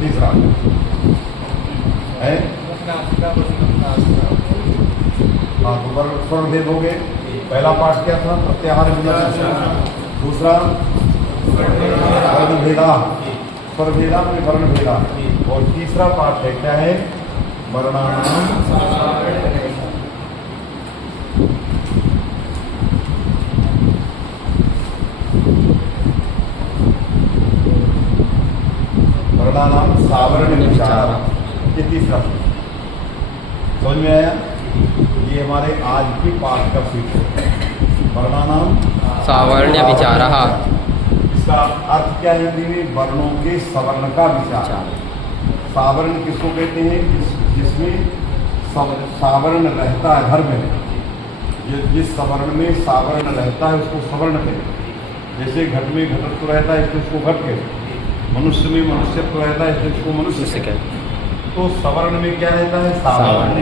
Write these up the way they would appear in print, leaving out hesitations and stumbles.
तीसरा है। हाँ, तो वर्ण स्वर्ण भेद हो गए। पहला पाठ क्या था? प्रत्याहार विन्यास। दूसरा वर्ण भेदा, स्वर भेदा में वर्ण भेदा। और तीसरा पाठ है क्या है? वर्णानाम वर्णानाम सावर्ण विचार। ये तीसरा समझ में आया? ये हमारे आज की पाठ का सूत्र है, वर्णानाम सावर्ण विचारः। इसका अर्थ क्या है? वर्णों के सवर्ण का विचार। सावर्ण किसको कहते हैं? जिसमें सावर्ण रहता है, धर्म में जिस सवर्ण में सावर्ण रहता है उसको सवर्ण कहते हैं। जैसे घट में घटत्व रहता है इसलिए उसको घट कहते हैं, मनुष्य में मनुष्यत्व रहता है इसलिए उसको मनुष्य कहते हैं। तो सवर्ण में क्या रहता है? सावर्ण।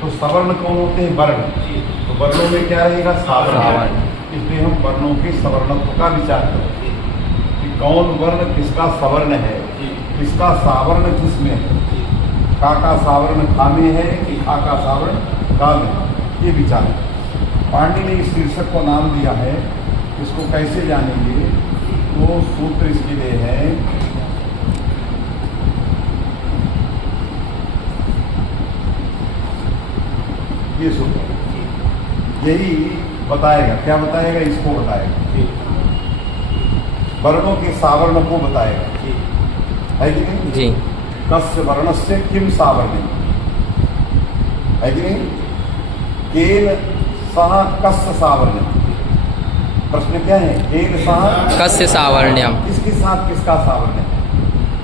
तो सवर्ण कौन होते हैं? वर्ण। तो वर्णों में क्या रहेगा? सावर्ण। इसलिए हम वर्णों के सवर्णत्व का विचार करते हैं कि कौन वर्ण किसका सवर्ण है, किसका सावर्ण किसमें है। का सावर्ण खा में है कि खा का सावर्ण का में है, ये विचार है। पाणिनि ने इस शीर्षक को नाम दिया है। इसको कैसे जानेंगे? तो सूत्र इसके लिए है, ये सूत्र यही बताएगा। क्या बताएगा? इसको बताएगा, वर्णों के सावर्ण को बताएगा, है कि नहीं जी। कस्य वर्णस्य किम सावर्ण्यम, है कि नहीं? केन सह कस्य सावर्ण्यम। प्रश्न क्या है? केन सह कस्य सावर्ण्यम। किसके साथ किसका सावर्ण है?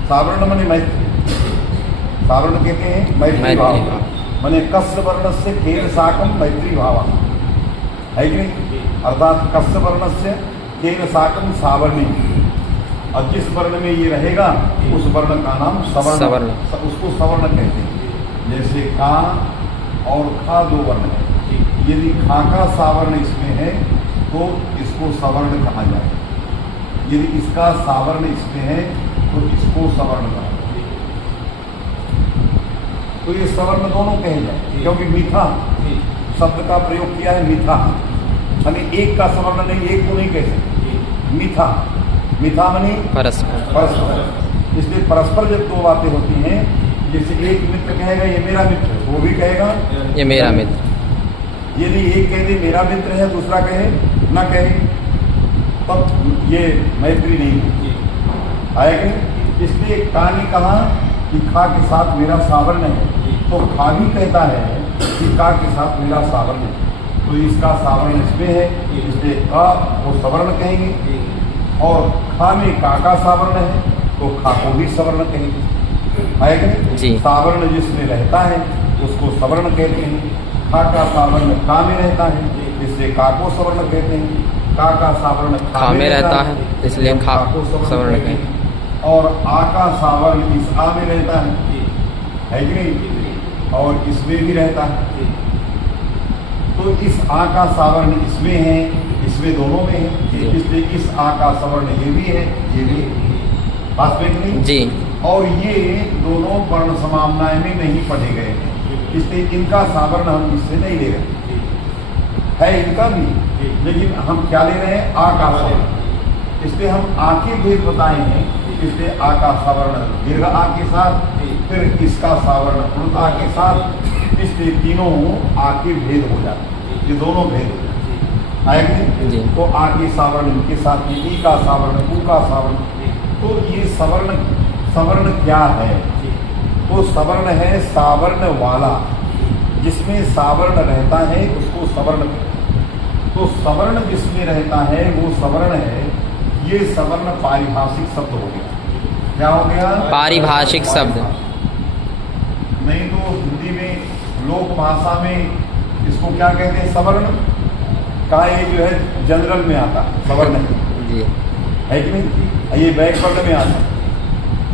सावर्ण माने मैत्री। सावर्ण कहते हैं मैत्री भाव। माने कस्य वर्ण से केन साकम मैत्री भाव, है कि नहीं? अर्थात कस्य वर्ण से केन साकम सावर्णी। और जिस वर्ण में ये रहेगा उस वर्ण का नाम सवर्ण, उसको सवर्ण कहते हैं। जैसे का और खा दो वर्ण है, यदि खा का सावर्ण इसमें है तो इसको सवर्ण कहा जाए, यदि इसका सावर्ण इसमें है तो इसको सवर्ण कहा जाए। तो ये सवर्ण दोनों कहे जाए, क्योंकि मीठा शब्द का प्रयोग किया है। मीठा यानी एक का सवर्ण नहीं, एक को नहीं कह सकते। मीठा, मीठा मनी परस्पर। इसलिए परस्पर जब दो बातें होती हैं, जैसे एक मित्र कहेगा ये मेरा मित्र, वो भी कहेगा ये मेरा मित्र। यदि एक कह दे मेरा मित्र है, दूसरा कहे न कहे, तब ये मैत्री नहीं होती, आएगा। इसलिए का ने कहा कि खा के साथ मेरा सावर्ण है, तो खा भी कहता है कि का के साथ मेरा सावर्ण है, तो इसका सावर्ण इसमें है, इसलिए का वो सवर्ण कहेंगे। और खा में का सावर्ण है तो खा को भी सवर्ण कहेंगे, है कि? सावर्ण जिसमें रहता है उसको सवर्ण कहते हैं। खा का सावर्ण का में रहता है इसलिए का को सवर्ण कहते हैं। का सावर्ण खा में रहता है इसलिए खा को सवर्ण कहते हैं। और आ का सावर्ण इस आ में रहता है कि नहीं? और इसमें भी रहता है, तो इस आ का सावर्ण इसमें है, इसमें दोनों में है, इसलिए इस आ का सवर्ण ये भी है, ये भी है। बात में नहीं जी। और ये दोनों वर्ण समामनाएं में नहीं पढ़े गए हैं, इसलिए इनका सावर्ण हम इससे नहीं ले रहे है, इनका भी, लेकिन हम क्या ले रहे हैं? आ का सवर्ण। इसलिए हम आ के भेद बताए हैं, इसलिए आ का सवर्ण दीर्घ आ के साथ, फिर इसका सावर्ण प्लुत आ के साथ, इसलिए तीनों आ के भेद हो जाते हैं। ये दोनों भेद हो जाते हैं, आएंगे। तो आ के सावर्ण इनके साथ, ई का सावर्ण, ऊ का सावर्ण। तो ये सवर्ण क्या है? तो सवर्ण है सावर्ण वाला, जिसमें सावर्ण रहता है उसको सवर्ण। तो सवर्ण जिसमें रहता है वो सवर्ण है। ये सवर्ण पारिभाषिक शब्द हो गया। क्या हो गया? पारिभाषिक शब्द। नहीं तो हिंदी में लोक भाषा में इसको क्या कहते हैं? सवर्ण का ये जो है जनरल में आता सवर्ण है कि नहीं? ये बैकवर्ड में आता।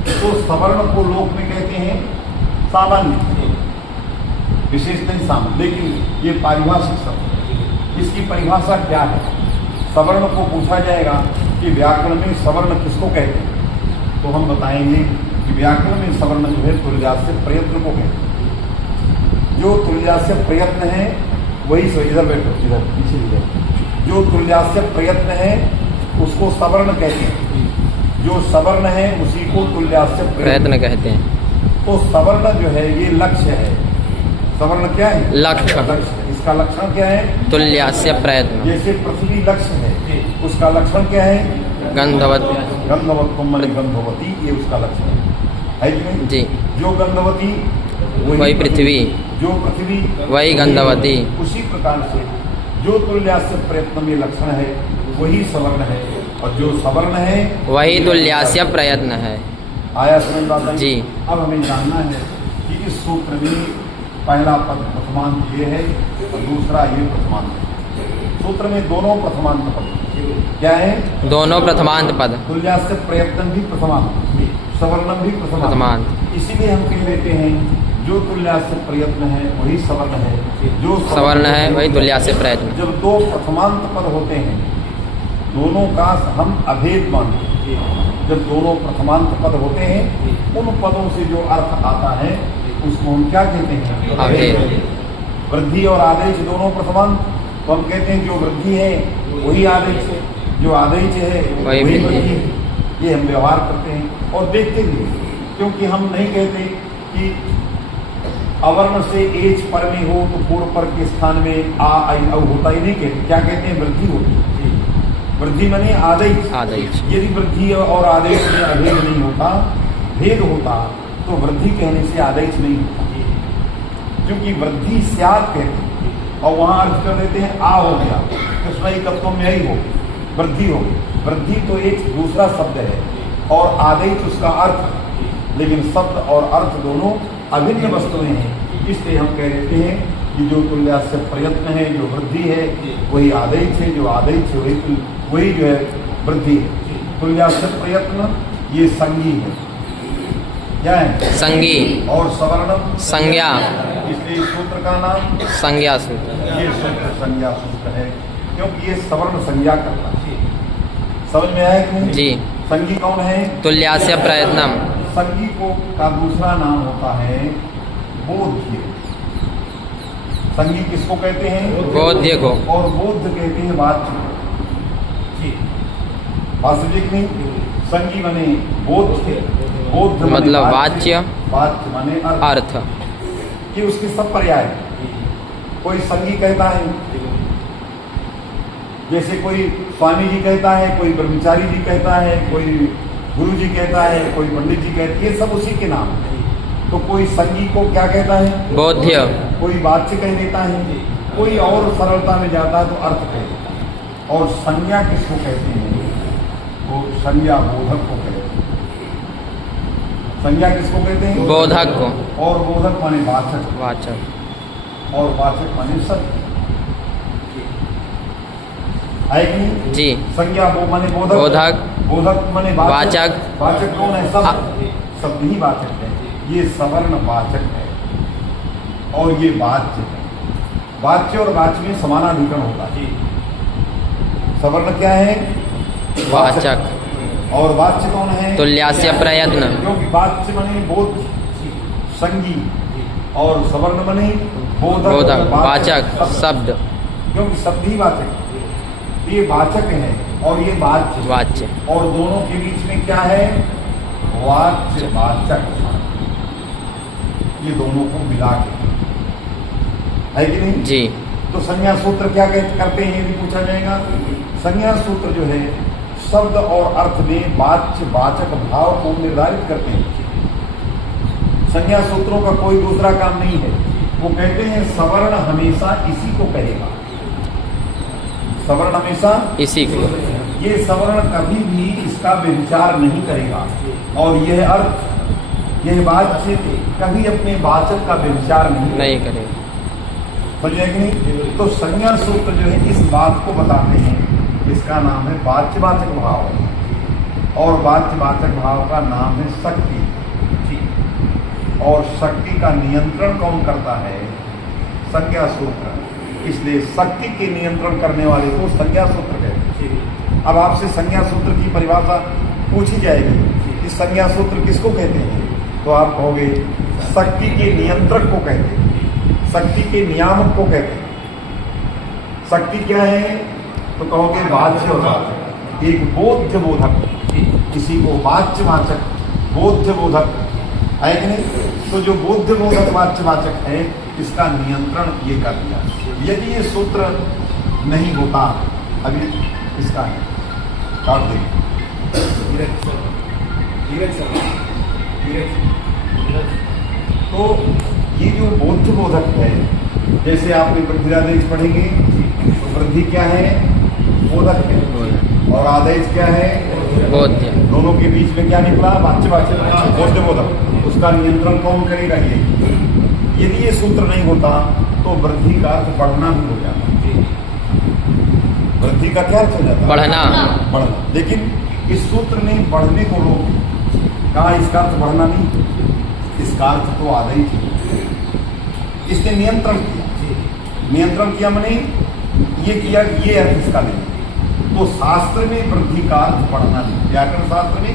तो सवर्ण को लोक में कहते हैं सामान्य, विशेष नहीं सामान्य, लेकिन ये पारिभाषिक शब्द। इसकी परिभाषा क्या है? सवर्ण को पूछा जाएगा कि व्याकरण में सवर्ण किसको कहते हैं, तो हम बताएंगे कि व्याकरण में सवर्ण जो है तुल्यास्य प्रयत्न को कहते हैं। जो तुल्यास्य प्रयत्न है वही इधर बैठो, इधर पीछे इधर। जो तुल्यास्य प्रयत्न है उसको सवर्ण कहते हैं। जो सवर्ण है उसी को तुल्यास्य प्रयत्न कहते हैं। तो सवर्ण जो है ये लक्ष्य है। सवर्ण क्या है? लक्ष्य। लक्ष्य। इसका लक्षण क्या है? तुल्यास्य प्रयत्न। जैसे पृथ्वी लक्ष्य है, उसका लक्षण क्या है? गंधवत। गंधवत माने गंधवती, ये उसका लक्षण है कि नहीं? जी। जो गंधवती वही पृथ्वी, जो पृथ्वी वही गंधवती। उसी प्रकार से जो तुल्यास्य प्रयत्न में लक्षण है वही सवर्ण है, और जो सवर्ण है वही तुल्यास्य प्रयत्न है। आया समझ बात है? जी। अब हमें जानना है कि इस सूत्र में पहला पद प्रथमांत ये है और दूसरा ये प्रथमांत है। सूत्र में दोनों प्रथमांत पद क्या है? दोनों प्रथमांत पद। तुल्यास्य प्रयत्न भी प्रथमांत, सवर्णम भी प्रथमांत। इसीलिए हम कह देते हैं जो तुल्यास्य प्रयत्न है वही सवर्ण है, जो सवर्ण है वही तुल्यास्य प्रयत्न। जब दो प्रथमांत पद होते हैं दोनों का हम अभेद मानते हैं। जब दोनों प्रथमांत पद होते हैं उन पदों से जो अर्थ आता है उसको हम क्या कहते हैं? अभेद। वृद्धि और आदेश दोनों प्रथमांत, तो हम कहते हैं जो वृद्धि है वही आदेश है, जो आदेश है वही वृद्धि है। ये हम व्यवहार करते हैं और देखते भी हैं, क्योंकि हम नहीं कहते कि अवर्ण से एच पर में हो तो पूर्व पर के स्थान में आ आई औ होता ही नहीं कहते। क्या कहते हैं? वृद्धि होती है। वृद्धि माने आदेश। आदेश। यदि वृद्धि और आदेश में अभेद नहीं होता, भेद होता, तो वृद्धि कहने से आदेश नहीं होता, क्योंकि वृद्धि स्यात् कहते हैं और वहां अर्थ कर देते हैं आ हो गया, कृष्ण तत्व में ही हो वृद्धि हो गई। वृद्धि तो एक दूसरा शब्द है और आदेश उसका अर्थ है, लेकिन शब्द और अर्थ दोनों अभिन्न वस्तुएं हैं। इसलिए हम कह देते हैं कि जो तुल्यास्य प्रयत्न है, जो वृद्धि है वही आदेश है, जो आदेश है वही जो है वृद्धि है। तुल्यास्य प्रयत्न ये संगी है, क्या है? संगी। और सवर्ण संज्ञा। इसलिए सूत्र का नाम संज्ञा सूत्र। ये सूत्र संज्ञा सूत्र है, क्योंकि ये सवर्ण संज्ञा करता है। समझ में आया कि नहीं? जी। संगी कौन है? तुल्यास्य प्रयत्नम। संगी को का दूसरा नाम होता है बोध्य। संगी किसको कहते हैं? बोध्य को। और बोध्य कहते हैं वाच्य। वास्तविक नहीं, संगी माने बोध्य, बोध्य माने मतलब वाच्य, वाच्य माने अर्थ। ये उसके सब पर्याय है। कोई संगी कहता है, जैसे कोई स्वामी जी कहता है, कोई ब्रह्मचारी जी कहता है, कोई गुरु जी कहता है, कोई पंडित जी कहते हैं, ये सब उसी के नाम है। तो कोई संगी को क्या कहता है? बोध्य। कोई वाच्य कह देता है, कोई और सरलता में जाता है तो अर्थ कह देता है। और संज्ञा किसको कहते हैं? वो संज्ञा बोधक को कहते हैं। संज्ञा किसको कहते हैं? बोधक को। और बोधक माने वाचक, वाचक। और वाचक माने सत्य है कि नहीं? जी। संज्ञा वो माने बोधक, बोधक। बोधक माने वाचक। वाचक कौन है? शब्द ही वाचक है। ये सवर्ण वाचक है और ये वाच्य है। वाच्य और वाच्य में समानाधिकरण होता है। सवर्ण क्या है? वाचक। और वाच्य कौन है? तुल्यास्य प्रयत्न। क्योंकि वाच्य माने बोध संगी और सवर्ण माने बोधक, वाचक, शब्द। क्योंकि शब्द ही वाचक है। ये वाचक है और ये वाच्य। वाच्य। और दोनों के बीच में क्या है? वाच्य वाचक। ये दोनों को मिला के है कि नहीं? जी। तो संज्ञा सूत्र क्या करते हैं, ये भी पूछा जाएगा। संज्ञा सूत्र जो है शब्द और अर्थ में वाच्य वाचक भाव को निर्धारित करते हैं। संज्ञा सूत्रों का कोई दूसरा काम नहीं है। वो कहते हैं सवर्ण हमेशा इसी को कहेगा। सवर्ण हमेशा इसी को। ये सवर्ण कभी भी इसका व्यभिचार नहीं करेगा और यह अर्थ, यह वाच्य कभी अपने वाचक का व्यभिचार नहीं करेगा। समझे कि नहीं? तो संज्ञा सूत्र जो है इस बात को बताते हैं, इसका नाम है वाच्यवाचक भाव और वाच्यवाचक भाव का नाम है शक्ति। और शक्ति का नियंत्रण कौन करता है? संज्ञा सूत्र। इसलिए शक्ति के नियंत्रण करने वाले को संज्ञा सूत्र कहते हैं। अब आपसे संज्ञा सूत्र की परिभाषा पूछी जाएगी, इस संज्ञा सूत्र किसको कहते हैं? तो आप कहोगे शक्ति के नियंत्रक को कहते हैं, शक्ति के नियामक को कहते हैं। शक्ति क्या है तो कहोगे वाच्यवाचक, एक बोध्य बोधक, किसी को वाच्यवाचक बोध्य बोधक है कि नहीं। तो जो बोध्य बोधक वाच्यवाचक है इसका नियंत्रण ये कर दिया। यदि ये सूत्र नहीं होता, अभी इसका काट देंगे, तो ये जो बोध्य बोधक है, जैसे आपने वृद्धिरादेश पढ़ेंगे तो वृद्धि क्या है बोधक है, और आदेश क्या है बोध्य। दोनों के बीच में क्या निकला वाच्यवाचक बोध्य बोधक, उसका नियंत्रण कौन करेगा ये। यदि ये सूत्र नहीं होता तो वृद्धि का अर्थ बढ़ना भी हो जाता, वृद्धि का क्या अर्थ हो जाता बढ़ना। बढ़ना। लेकिन इस सूत्र ने बढ़ने को रोक कहा, इसका अर्थ बढ़ना नहीं, इसका अर्थ तो आदेश है। इसने नियंत्रण किया, नियंत्रण किया मैंने ये किया, ये अर्थ इसका नहीं। तो शास्त्र में वृद्धि का अर्थ बढ़ना नहीं, व्याकरण शास्त्र में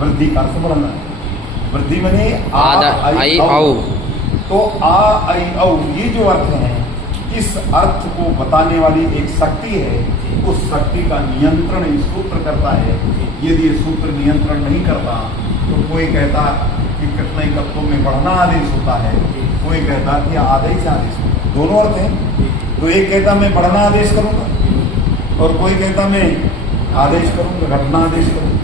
वृद्धि का अर्थ बढ़ना नहीं। वृद्धि मैंने आई औ, तो आ आई औ ये जो अर्थ है, इस अर्थ को बताने वाली एक शक्ति है, उस शक्ति का नियंत्रण इस सूत्र करता है। यदि ये सूत्र नियंत्रण नहीं करता तो कोई कहता कि कितने तत्वों में बढ़ना आदेश होता है, कोई कहता कि आदेश आदेश होता है, दोनों अर्थ हैं। तो एक कहता मैं बढ़ना आदेश करूंगा और कोई कहता मैं आदेश करूंगा, घटना आदेश करूंगा,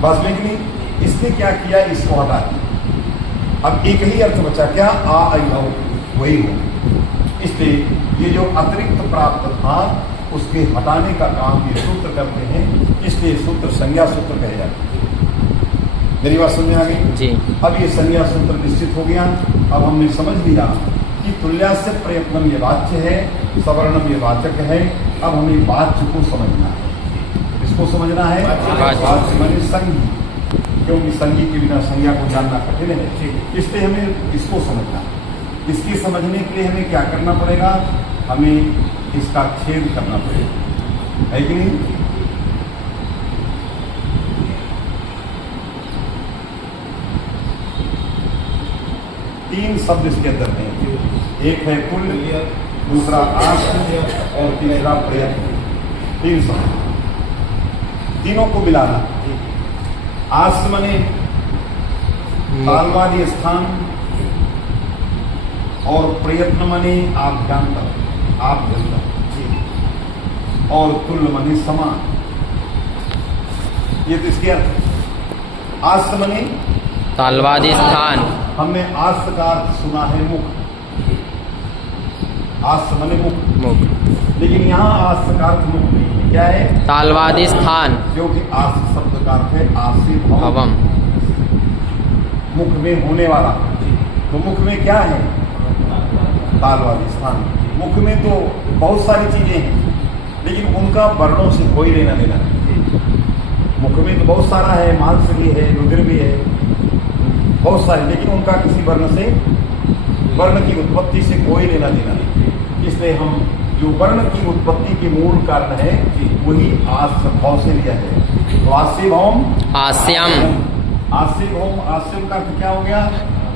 बस में कि नहीं। इसने क्या किया, इसको हटा दिया। अब एक ही अर्थ बचा, क्या आ आई औ वही हो। इसलिए ये जो अतिरिक्त प्राप्त था उसके हटाने का काम ये सूत्र करते हैं, इसलिए सूत्र संज्ञा सूत्र कहे जाते हैं। मेरी बात समझ में आ गई जी। अब ये संज्ञा सूत्र निश्चित हो गया। अब हमने समझ लिया कि तुल्यास्य प्रयत्नम ये वाच्य है, सवर्णम ये वाचक है। अब हमें वाच्य को समझना है। इसको समझना है वाच्य माने संज्ञी, क्योंकि संज्ञी के बिना संज्ञा को जानना कठिन है, इसलिए हमें इसको समझना है। इसकी समझने के लिए हमें क्या करना पड़ेगा, हमें इसका छेद करना पड़ेगा, है कि नहीं। तीन शब्द इसके अंदर हैं, एक है कुल, दूसरा आश्र और तीसरा प्रयत्न। तीन शब्द, तीनों को मिलाना। आश्र माने तालवादी स्थान, और प्रयत्न माने आभ्यंतर, आभ्यंतर, और तुल्य माने समान। ये तो इसके अर्थ। आश्र माने तालवादी स्थान। हमने आश्र का अर्थ सुना है मुख, आश्र माने मुख, मुख। लेकिन यहाँ आश्र का अर्थ मुख नहीं है, क्या है तालवादी स्थान, क्योंकि आश्र शब्द का अर्थ है आश्री भवम, मुख में होने वाला। तो मुख में क्या है, तालवादी स्थान। मुख में तो बहुत सारी चीजें हैं, लेकिन उनका वर्णों से कोई लेना देना नहीं। मुख में तो बहुत सारा है, मांस भी है, रुधिर भी है, बहुत सारे, लेकिन उनका किसी वर्ण से, वर्ण की उत्पत्ति से कोई लेना देना नहीं। इसलिए हम जो वर्ण की उत्पत्ति के मूल कारण है वही आश्र भाव से लिया है। तो आश्य भौम, आस्यम, आश्य भौम, आश्यम का अर्थ क्या हो गया,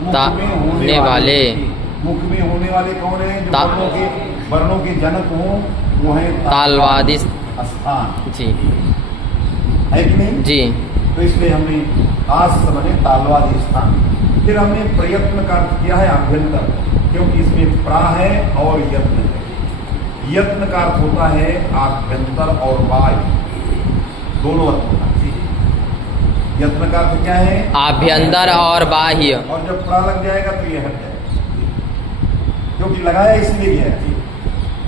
मुख में होने वाले। मुख में होने वाले कौन है, जो वर्णों के जनक हों, वो है तालवादी स्थान। जी, है कि नहीं जी। तो इसलिए हमने आश्र माने तालवादी स्थान। फिर हमने प्रयत्न का अर्थ किया है आभ्यंतर, क्योंकि इसमें प्रा है और यत्न है। यत्न का अर्थ होता है आभ्यंतर और बाह्य, दोनों अर्थ होता है। यत्न का अर्थ क्या है, आभ्यंतर और बाह्य। और जब प्रा लग जाएगा तो ये हट जाएगा, क्योंकि लगाया इसलिए है।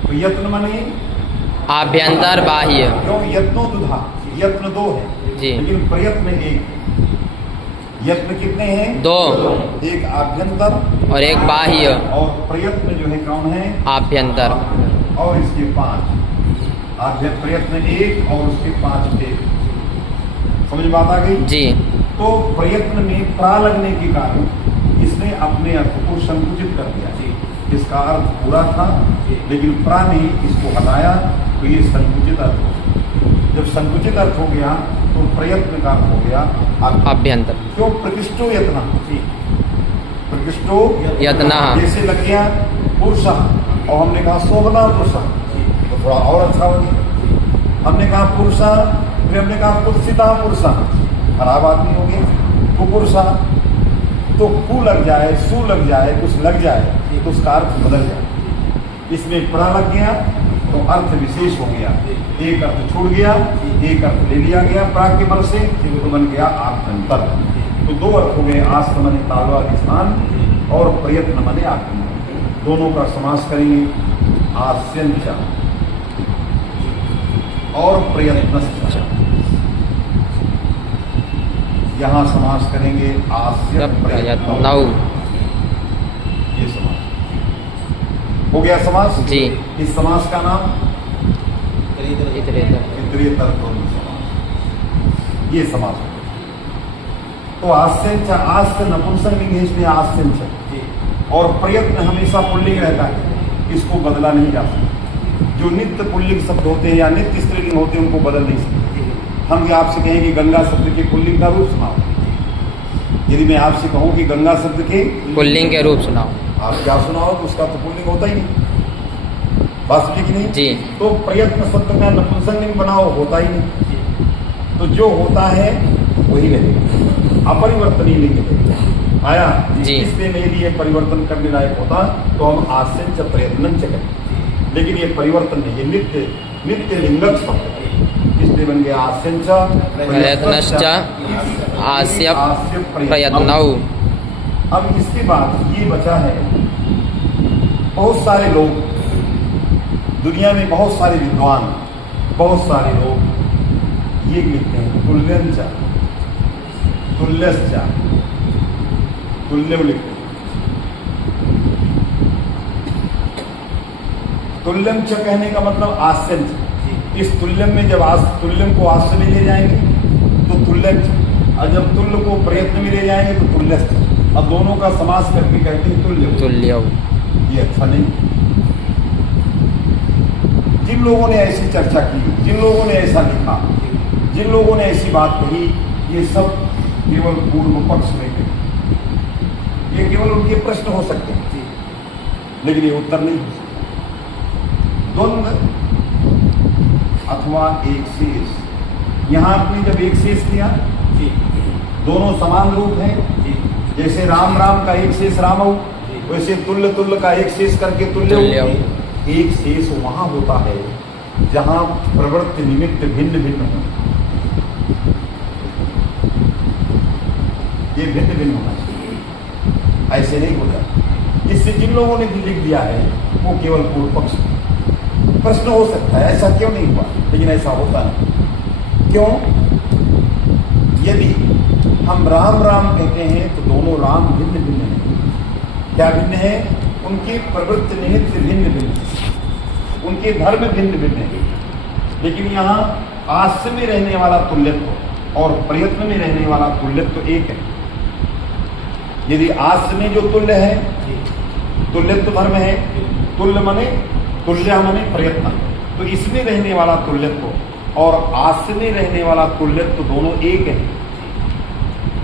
तो यत्न माने आभ्यंतर बाह्य। क्यों, यत्नो दुधा, यत्न दो है जी, लेकिन प्रयत्न एक। यत्न कितने हैं, दो, एक आभ्यंतर और एक बाह्य। और प्रयत्न जो है कौन है, आभ्यंतर। और इसके 5 प्रयत्न एक और उसके 5 थे। समझ में बात आ गई जी। तो प्रयत्न में प्रा लगने के कारण इसने अपने अर्थ को संकुचित कर दिया। इसका अर्थ पूरा था, लेकिन प्रा ने इसको हटाया तो ये संकुचित अर्थ हो गया। जब संकुचित अर्थ हो गया तो प्रयत्न का अर्थ हो गया आभ्यंतर। क्यों? प्रकृष्टो यत्न, प्रकृष्टो यत्नः। जैसे लग गया पुरुष और हमने कहा शोभना पुरुष, तो थोड़ा और अच्छा हो गया। हमने कहा पुरुष, फिर हमने कहा कुत्सिता पुरुष, खराब आदमी हो गया कुपुरुषा। तो कु लग जाए, सु लग जाए, कुछ लग जाए तो उसका अर्थ बदल जाए। इसमें प्र लग गया तो अर्थ विशेष हो गया, एक अर्थ छूट गया, एक अर्थ ले लिया गया प्रा के बल से, तो बन गया आभ्यंतर। तो दो अर्थ हो गए, आस्त मने तालवाधिष्ठान और प्रयत्न मने आभ्यंतर। दोनों का समास करेंगे, आस्यंच और प्रयत्नश्च। यहाँ समास करेंगे आस्य प्रयत्नौ। ये समास हो गया। समास जी। इस समास का नाम इतरेतर। इतरेतर द्वंद्व समास, ये समास हो गया। तो आस्यंच, आस्य नपुंसक लिंग है, इसमें आस्यंच। और प्रयत्न हमेशा पुल्लिंग रहता है, इसको बदला नहीं जा सकता। जो नित्य पुल्लिंग शब्द होते हैं या नित्य स्त्रीलिंग होते हैं उनको बदल नहीं सकते। हम ये आपसे कहें कि गंगा शब्द के पुल्लिंग का रूप सुनाओ, यदि मैं आपसे कहूं कि गंगा शब्द के पुल्लिंग के रूप सुनाओ, आप क्या सुनाओ तो उसका तो पुल्लिंग होता ही नहीं, वास्तविक नहीं जी। तो प्रयत्न शब्द का नपुंसकलिंग बनाओ, होता ही नहीं। तो जो होता है वही रहेगा, अपरिवर्तनीय लिंग रहेगा। आया जी। इसलिए यदि ये परिवर्तन करने लायक होता तो हम आस्यंच प्रयत्नंच करें, लेकिन ये परिवर्तन नहीं, ये नित्य नित्य लिंगक शब्द है, इसलिए बन गया आस्यंच प्रयत्नश्च आस्य प्रयत्नौ। अब इसके बाद ये बचा है, बहुत सारे लोग दुनिया में, बहुत सारे विद्वान, बहुत सारे लोग ये लिखते हैं तुल्यंच, तुल्यश्च, तुल्य लिखते हैं। तुल्यम च कहने का मतलब आस्यंच। इस तुल्यम में जब तुल्यम को आस्य में ले जाएंगे तो तुल्यम, और जब तुल्य को प्रयत्न में ले जाएंगे तो तुल्यश्च। अब दोनों का समास करके कहते हैं तुल्य। तुल्यौ। ये अच्छा नहीं। जिन लोगों ने ऐसी चर्चा की, जिन लोगों ने ऐसा लिखा, जिन लोगों ने ऐसी बात कही, ये सब केवल पूर्व पक्ष में कही। ये केवल उनके प्रश्न हो सकते हैं, लेकिन ये उत्तर नहीं हो सकता। द्वंद्व अथवा एक शेष, यहाँ आपने जब एक शेष किया, दोनों समान रूप हैं। जैसे राम राम का एक शेष राम हो, वैसे तुल्य तुल्य का एक शेष करके तुल्य हो। एक शेष वहां होता है जहां प्रवृत्ति निमित्त भिन्न भिन्न हो, ये भिन्न भिन्न होना चाहिए, ऐसे नहीं होता। इससे जिन लोगों ने लिख दिया है वो केवल पूर्व पक्ष। प्रश्न हो सकता है ऐसा क्यों नहीं हुआ, लेकिन ऐसा होता नहीं। क्यों? यदि हम राम राम कहते हैं तो दोनों राम भिन्न भिन्न हैं। क्या भिन्न है? उनकी प्रवृत्ति निमित्त भिन्न भिन्न, उनके धर्म भिन्न भिन्न है। लेकिन यहाँ आस्य में रहने वाला तुल्यत्व और प्रयत्न में रहने वाला तुल्यत्व एक है। यदि आस्य में जो तुल्य है, तुल्यत्व धर्म है, तुल्य मने तुल्य मने प्रयत्न, तो इसमें रहने वाला तुल्यत्व और आस्य में रहने वाला तुल्यत्व दोनों एक है।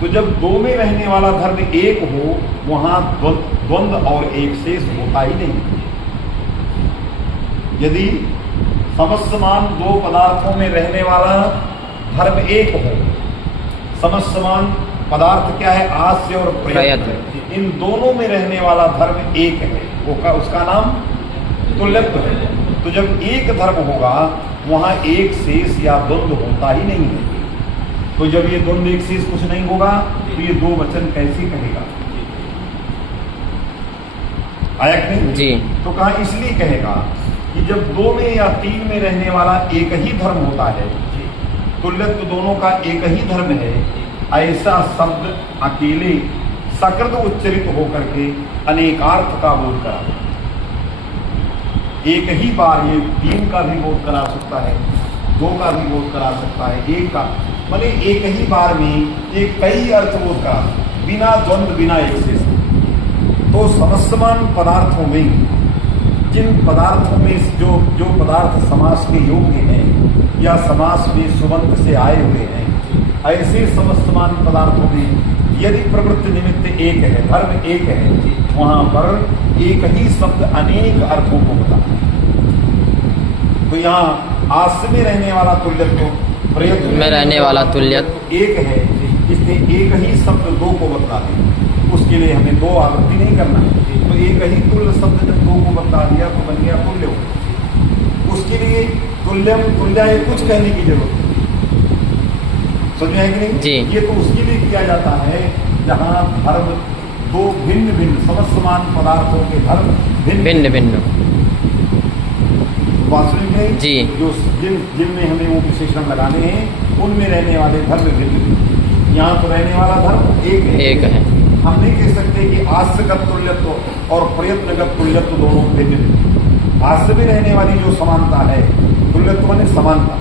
तो जब दो में रहने वाला धर्म एक हो, वहां द्वंद्व और एक शेष होता ही नहीं। यदि समसमान दो पदार्थों में रहने वाला धर्म एक हो, समसमान पदार्थ क्या है? आस्य और प्रयत्न। इन दोनों में रहने वाला धर्म एक है, वो उसका नाम तुल्यत्व है। तो जब एक धर्म होगा वहां एक शेष या द्वंद्व होता ही नहीं है। तो जब ये द्वंद्व एक शेष कुछ नहीं होगा तो ये दो वचन कैसे कहेगा? आया कि नहीं? जी। तो कहा इसलिए कहेगा कि जब दो में या तीन में रहने वाला एक ही धर्म होता है, तुल्यत्व दोनों का एक ही धर्म है, ऐसा शब्द अकेले सकृत उच्चरित होकर के अनेकार्थ का बोध करा। एक ही बार ये तीन का भी बोध करा सकता है, दो का भी बोध करा सकता है, एक का, माने एक ही बार में एक कई अर्थ बोध करा, बिना द्वंद्व, बिना एक शेष। तो समसमान पदार्थों में, जिन पदार्थों में जो पदार्थ समास के योग्य हैं या समास में सुबंध से आए हुए हैं, ऐसे समस्त समान पदार्थों में यदि प्रवृत्ति निमित्त एक है, धर्म एक है, वहां पर एक ही शब्द अनेक अर्थों को बताता है। तो यहाँ आश्रय में रहने वाला तुल्यत्व, प्रयत्न में रहने वाला तुल्यत्व एक है, इसलिए एक ही शब्द दो को बतला दे। उसके लिए हमें दो आवृत्ति नहीं करना है। तो एक ही तुल्य शब्द जब दो को बतला दिया तो बन गया तुल्य। उसके लिए तुल्यम तुल्य कुछ कहने की जरूरत नहीं, समझ में आएगी नहीं जी। ये तो उसके लिए किया जाता है जहाँ धर्म दो भिन्न भिन्न समस्त समान पदार्थों के धर्म भिन्न भिन्न वास्तविक में जी। जो जिनमें हमें वो विशेषण लगाने हैं उनमें रहने वाले धर्म भिन्न भिन्न। यहाँ तो रहने वाला धर्म एक है। हम नहीं कह सकते कि आश्रगत तुल्यत्व और प्रयत्नगत तुल्यत्व दोनों भिन्न भिन्न। आश्रय में रहने वाली जो समानता है, तुल्यत्व माने समानता,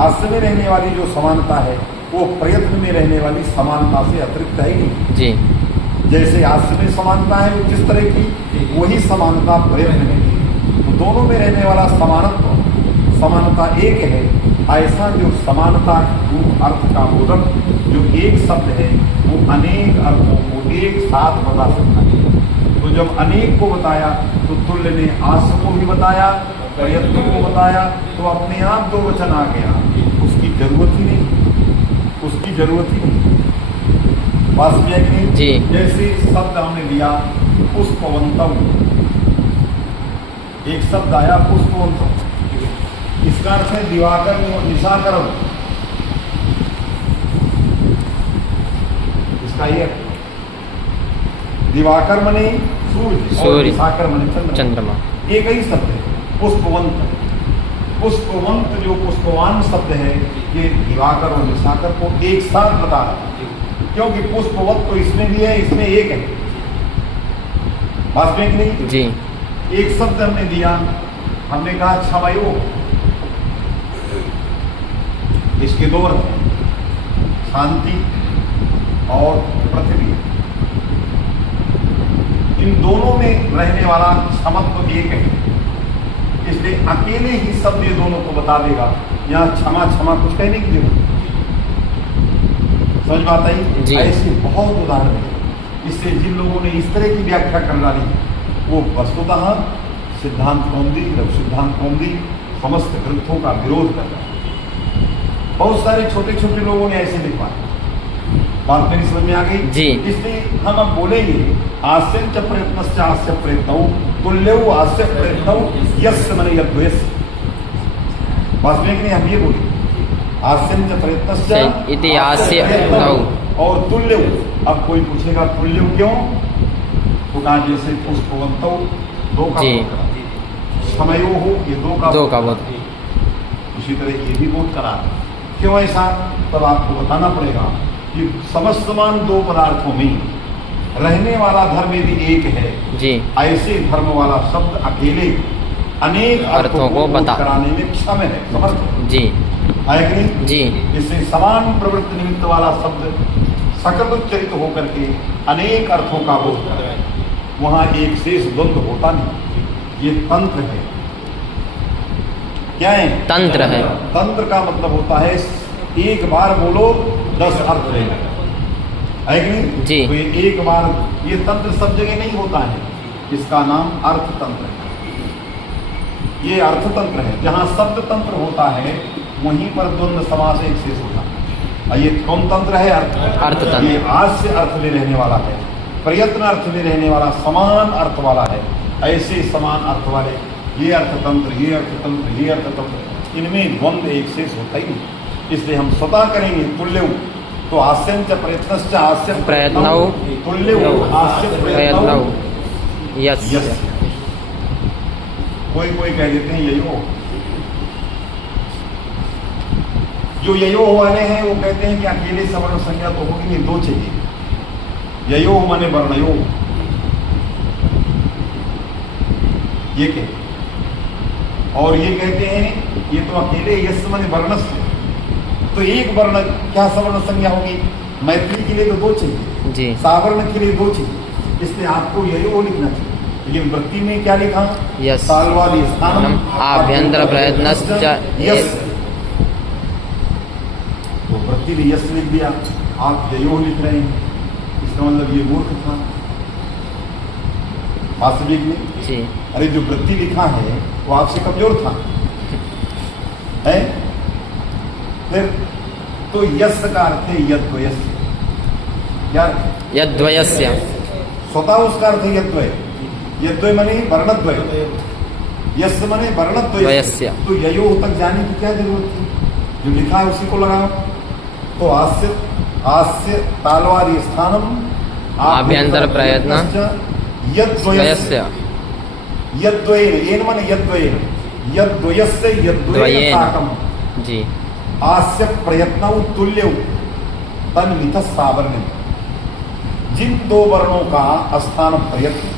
आश्रय में रहने वाली जो समानता है वो प्रयत्न में रहने वाली समानता से अतिरिक्त है नहीं जी। जैसे आश्रय में समानता है वो जिस तरह की, वही समानता प्रयत्न में है। तो दोनों में रहने वाला समानत्व, समानता एक है। ऐसा जो समानता अर्थ का बोधक जो एक शब्द है वो अनेक अर्थों को एक साथ बता सकता है। तो जब अनेक को बताया तो तुल्य ने आश्रय को भी बताया, प्रयत्न को बताया, तो अपने आप दो वचन आ गया। उसकी जरूरत ही नहीं, उसकी जरूरत ही नहीं। वास्तव में जी। जैसे शब्द हमने दिया पुष्पवंतम, एक शब्द आया पुष्पवंतम, इसका अर्थ है दिवाकर और निशाकर। इसका ये दिवाकर मने सूर्य और निशाकर मने चंद्रमा। एक ही शब्द है पुष्पवंत। पुष्पवंत जो पुष्पवान शब्द है ये दिवाकर और निशाकर को एक साथ बता रहा है, क्योंकि पुष्पवंत तो इसमें भी है, इसमें एक है। बात में नहीं जी। एक शब्द हमने दिया, हमने कहा छवयो, इसके दो अर्थ हैं, शांति और पृथ्वी। इन दोनों में रहने वाला क्षमत्व एक है, इसलिए अकेले ही शब्द ये दोनों को बता देगा। यहाँ क्षमा क्षमा कुछ कहने की जरूरत नहीं। समझ बात आई? ऐसे बहुत उदाहरण है। इससे जिन लोगों ने इस तरह की व्याख्या कर डाली वो वस्तुतः सिद्धांत कौमुदी, लघु सिद्धांत कौमुदी समस्त ग्रंथों का विरोध कर रहा है। बहुत सारे छोटे छोटे लोगों ने ऐसे लिखवा, बात मेरी समझ में आ गई जी। इसलिए हम अब बोलेंगे आस्यं च प्रयत्नश्च आस्य प्रयत्नौ तुल्यौ आस्य प्रयत्नौ यस्य मने यद्वयस्य। बात में नहीं, हम ये बोलेंगे आस्यं च प्रयत्नश्च इति आस्य प्रयत्नौ और तुल्यौ। अब कोई पूछेगा तुल्यौ क्यों, तो कहा जैसे पुष्पवंतौ दो का समयो हो, ये दो का बोध, उसी तरह ये भी बोध करा। क्यों ऐसा, तब आपको बताना पड़ेगा कि समस्त समान दो पदार्थों में रहने वाला धर्म यदि एक है जी, ऐसे धर्म वाला शब्द अकेले अनेक अर्थों को बता कराने में क्षम है, समर्थ जी है कि नहीं जी। इससे समान प्रवृत्ति निमित्त वाला शब्द सकल उच्चरित होकर के अनेक अर्थों का बोध करे, वहां एक शेष द्वंद्व होता नहीं। ये तंत्र है। क्या है? तंत्र है। तंत्र का मतलब होता है एक बार बोलो 10 अर्थ लेना, है कि नहीं जी। तो ये एक बार, ये तंत्र सब जगह नहीं होता है, इसका नाम अर्थ तंत्र है। ये अर्थ तंत्र है, जहाँ शब्द तंत्र होता है वहीं पर द्वंद्व समास एक शेष होता है। और ये कौन तंत्र है? अर्थ तंत्र। ये आस्य अर्थ में रहने वाला है, प्रयत्न अर्थ में रहने वाला, समान अर्थ वाला है। ऐसे समान अर्थ वाले ये अर्थतंत्र, ये अर्थतंत्र, ये अर्थतंत्र, इनमें द्वंद्व एक शेष होता ही नहीं। इसलिए हम स्वतः करेंगे तुल्यौ, तो आस्यं च प्रयत्नश्च आस्य प्रयत्नौ तुल्यौ आस्य प्रयत्नौ यस्य। कोई कह देते हैं ययो, जो ययो वाले हैं वो कहते हैं कि अकेले सवर्ण संज्ञा तो होगी नहीं, दो चाहिए। ययो माने वर्णयो, ये कहते, और ये कहते हैं ये तो अकेले यस माने वर्णस्य, तो एक वर्ण क्या सवर्ण संज्ञा होगी? मैत्री के लिए तो दो चाहिए जी, सावर्ण के लिए दो चाहिए, इसलिए आपको ययो लिखना चाहिए। लेकिन वृत्ति में क्या लिखा? यस। सालवादी स्थानम आभ्यंतर प्रयत्नश्च यस। तो वृत्ति वृत्ति ने यश लिख दिया, आप ययो लिख रहे हैं, इसका मतलब ये मूर्ख था। वास्तविक में जी अरे जो वृत्ति लिखा है वो आपसे कमजोर था है। फिर तो यश का अर्थ है यद्वयस्य, क्या यद्वयस्य स्वतः उसका अर्थ है यद्वय। यद्वय माने वर्णद्वय, यस्य माने वर्णद्वय। द्वयस्य। तो ययो तक जाने की क्या जरूरत थी, जो लिखा है उसी को लगाओ। तो आस्य आस्य तालवादी स्थानम आभ्यंतर प्रयत्न यद्वयस्य, यद्वयेन, येन माने यद्वयेन, यद्वयस्य यद्वयेन द्वयेन। साकम जी आस्य प्रयत्न तुल्य तन्मिथ सावर्ण। जिन दो वर्णों का स्थान प्रयत्न,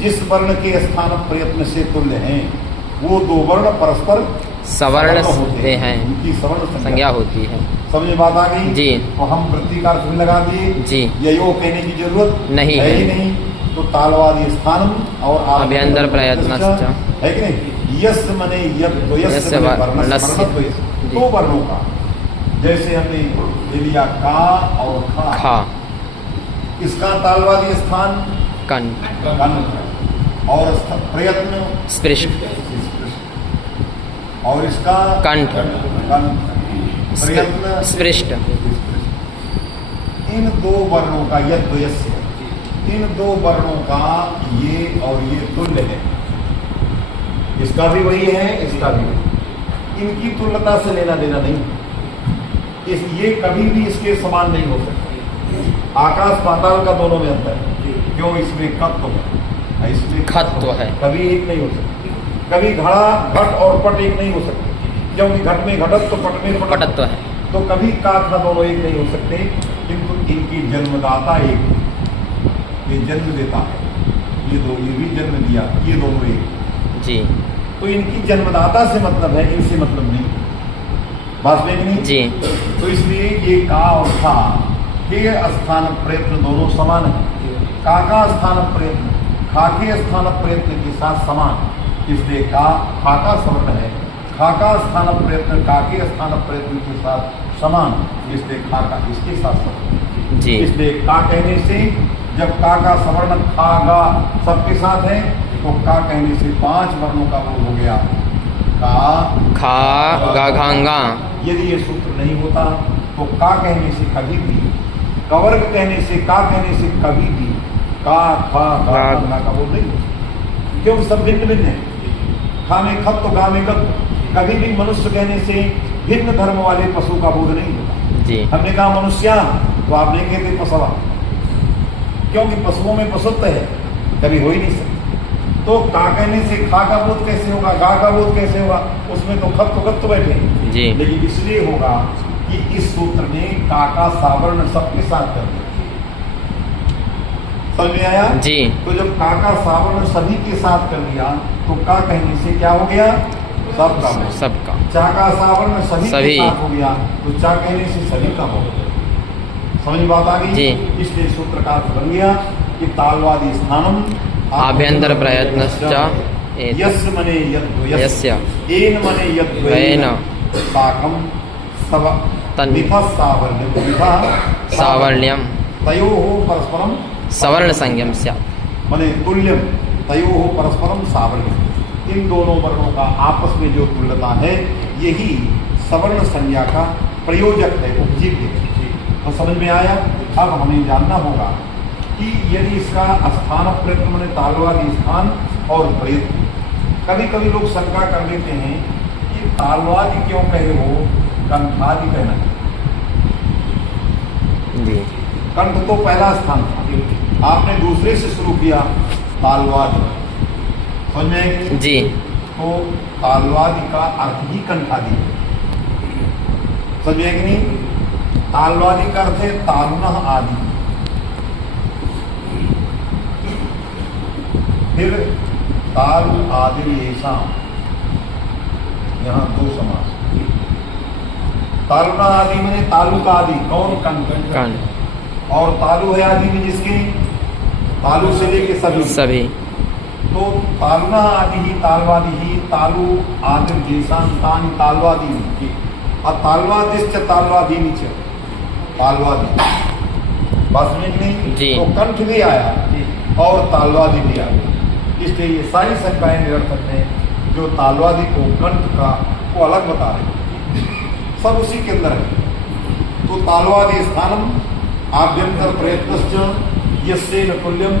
जिस वर्ण के स्थान प्रयत्न से तुल्य हैं, वो दो वर्ण परस्पर सवर्ण होते हैं, उनकी सवर्ण संज्ञा होती है। समझ में बात आ गई जी। तो हम वृत्ति का अर्थ भी लगा दिए, जी ययो कहने की जरूरत नहीं है है। ही नहीं। तो तालवादी स्थानम और आभ्यंतर प्रयत्नश्च है कि नहीं। यस मने यद्वयस्य यस्य मने वर्णस्य, वर्णस्य। वर्णद्वयस्य, जी। दो वर्णों का। जैसे हमने ले लिया का और खा, खा इसका तालवादी स्थान कंठ कंठ और प्रयत्न स्पृष्ट और इसका कंठ कंठ प्रयत्न स्पृष्ट। इन दो वर्णों का यद्वयस्य, इन दो वर्णों का ये और ये तुल्य है। इसका भी वही है, इसका भी वही। इनकी तुल्यता से लेना देना नहीं। ये कभी भी इसके समान नहीं हो सकते। आकाश पाताल का दोनों में अंतर है। क्यों? इसमें कत्व है, इसमें खत्व है। कभी एक नहीं हो सकती। कभी घड़ा घट और पट एक नहीं हो सकते, क्योंकि घट में घटत तो पट में पटत्व है। तो कभी का था दोनों एक नहीं हो सकते। किंतु इनकी जन्मदाता एक, ये जन्म देता है, ये भी जन्म दिया, ये दोनों एक। जी तो इनकी जन्मदाता से मतलब है, इनसे मतलब नहीं। बात में नहीं जी तो इसलिए ये का और खा के स्थान प्रयत्न दोनों समान है। का स्थान प्रयत्न खा के स्थान प्रयत्न के साथ समान, इसलिए खा का सवर्ण है। खा का स्थान प्रयत्न का के स्थान प्रयत्न के साथ समान, इसलिए खा का इसके साथ समान। जी इसलिए का कहने से जब का सवर्ण खा गा सबके साथ है, तो का कहने से 5 वर्णों का बोध हो गया। का खा गा घांगा। यदि ये सूत्र नहीं होता तो का कहने से कभी भी, कवर्ग कहने से, का कहने से कभी भी का खा गा घांगा का बोध नहीं होता। क्यों? सब भिन्न भिन्न है। खा में खत तो गा में गत। कभी भी मनुष्य कहने से भिन्न धर्म वाले पशु का बोध नहीं होता। जी हमने कहा मनुष्या, तो आप नहीं कहते पशुआ, क्योंकि पशुओं में पशुत्व है, कभी हो ही नहीं सकता। तो का कहने से खा का बोध कैसे होगा, गा का बोध कैसे होगा? उसमें तो खत तो गत तो बैठे। जी लेकिन इसलिए होगा कि इस सूत्र ने का सावर्ण सबके साथ कर दिया। समझ में आया? जी तो जब का सावर्ण सभी के साथ कर दिया, तो का कहने से क्या हो गया? सबका हो। सबका। चा का सावर्ण सभी के सभी। साथ हो गया, तो चा कहने से सभी का हो गया। समझ में बात आ गई? जी। इसलिए सूत्र का अर्थ बन गया कि तालवादी स्थानम आभ्यंतर प्रयत्नश्च यस्य मने यद्वयस्य, यस्य एन मने यद्वयेन साकम सव तन्मिथः सावर्ण्यम तयोः परस्परम सवर्ण संज्ञम स्यात्। माने तुल्यम तयोः परस्परम सावर्ण्यम। इन दोनों वर्णों का आपस में जो तुल्यता है, यही सवर्ण संज्ञा का प्रयोजक है, उपजीव्य है। तो समझ में आया? अब हमें जानना होगा कि यदि इसका स्थान प्रयत्न माने तालवादी स्थान और प्रयत्न, कभी कभी लोग शंका कर लेते हैं कि तालवादी क्यों कहे हो, कंठादि कहना है। जी कंठ तो पहला स्थान था, आपने दूसरे से शुरू किया तालवादी। समझ में आएगी? जी तो तालवादी का अर्थ ही कंठादि है। समझ में आएगी नहीं? तालवादी का अर्थ है तालुनः आदि। फिर ताल आदि ऐसा, यहाँ 2 समास। तालुना आदि में तालु का आदि कौन? कान और तालु है आदि में जिसके, तालु से लेके सभी। तो तालुना आदि ही तालवादी ही, तालु आदि जैसा तान तालवादी की। तालवादिश्च तालवादीनि च, तालवादी बात समझ नहीं जी। तो कंठ भी आया और तालवादी भी आया, इसलिए ये सारी शंकाएं निरर्थक हैं। जो तालवादी को कंठ का को अलग बता रहे हैं, सब उसी के अंदर है। तो तालवादी स्थानम आभ्यंतर प्रयत्नश्च यस्य न तुल्यम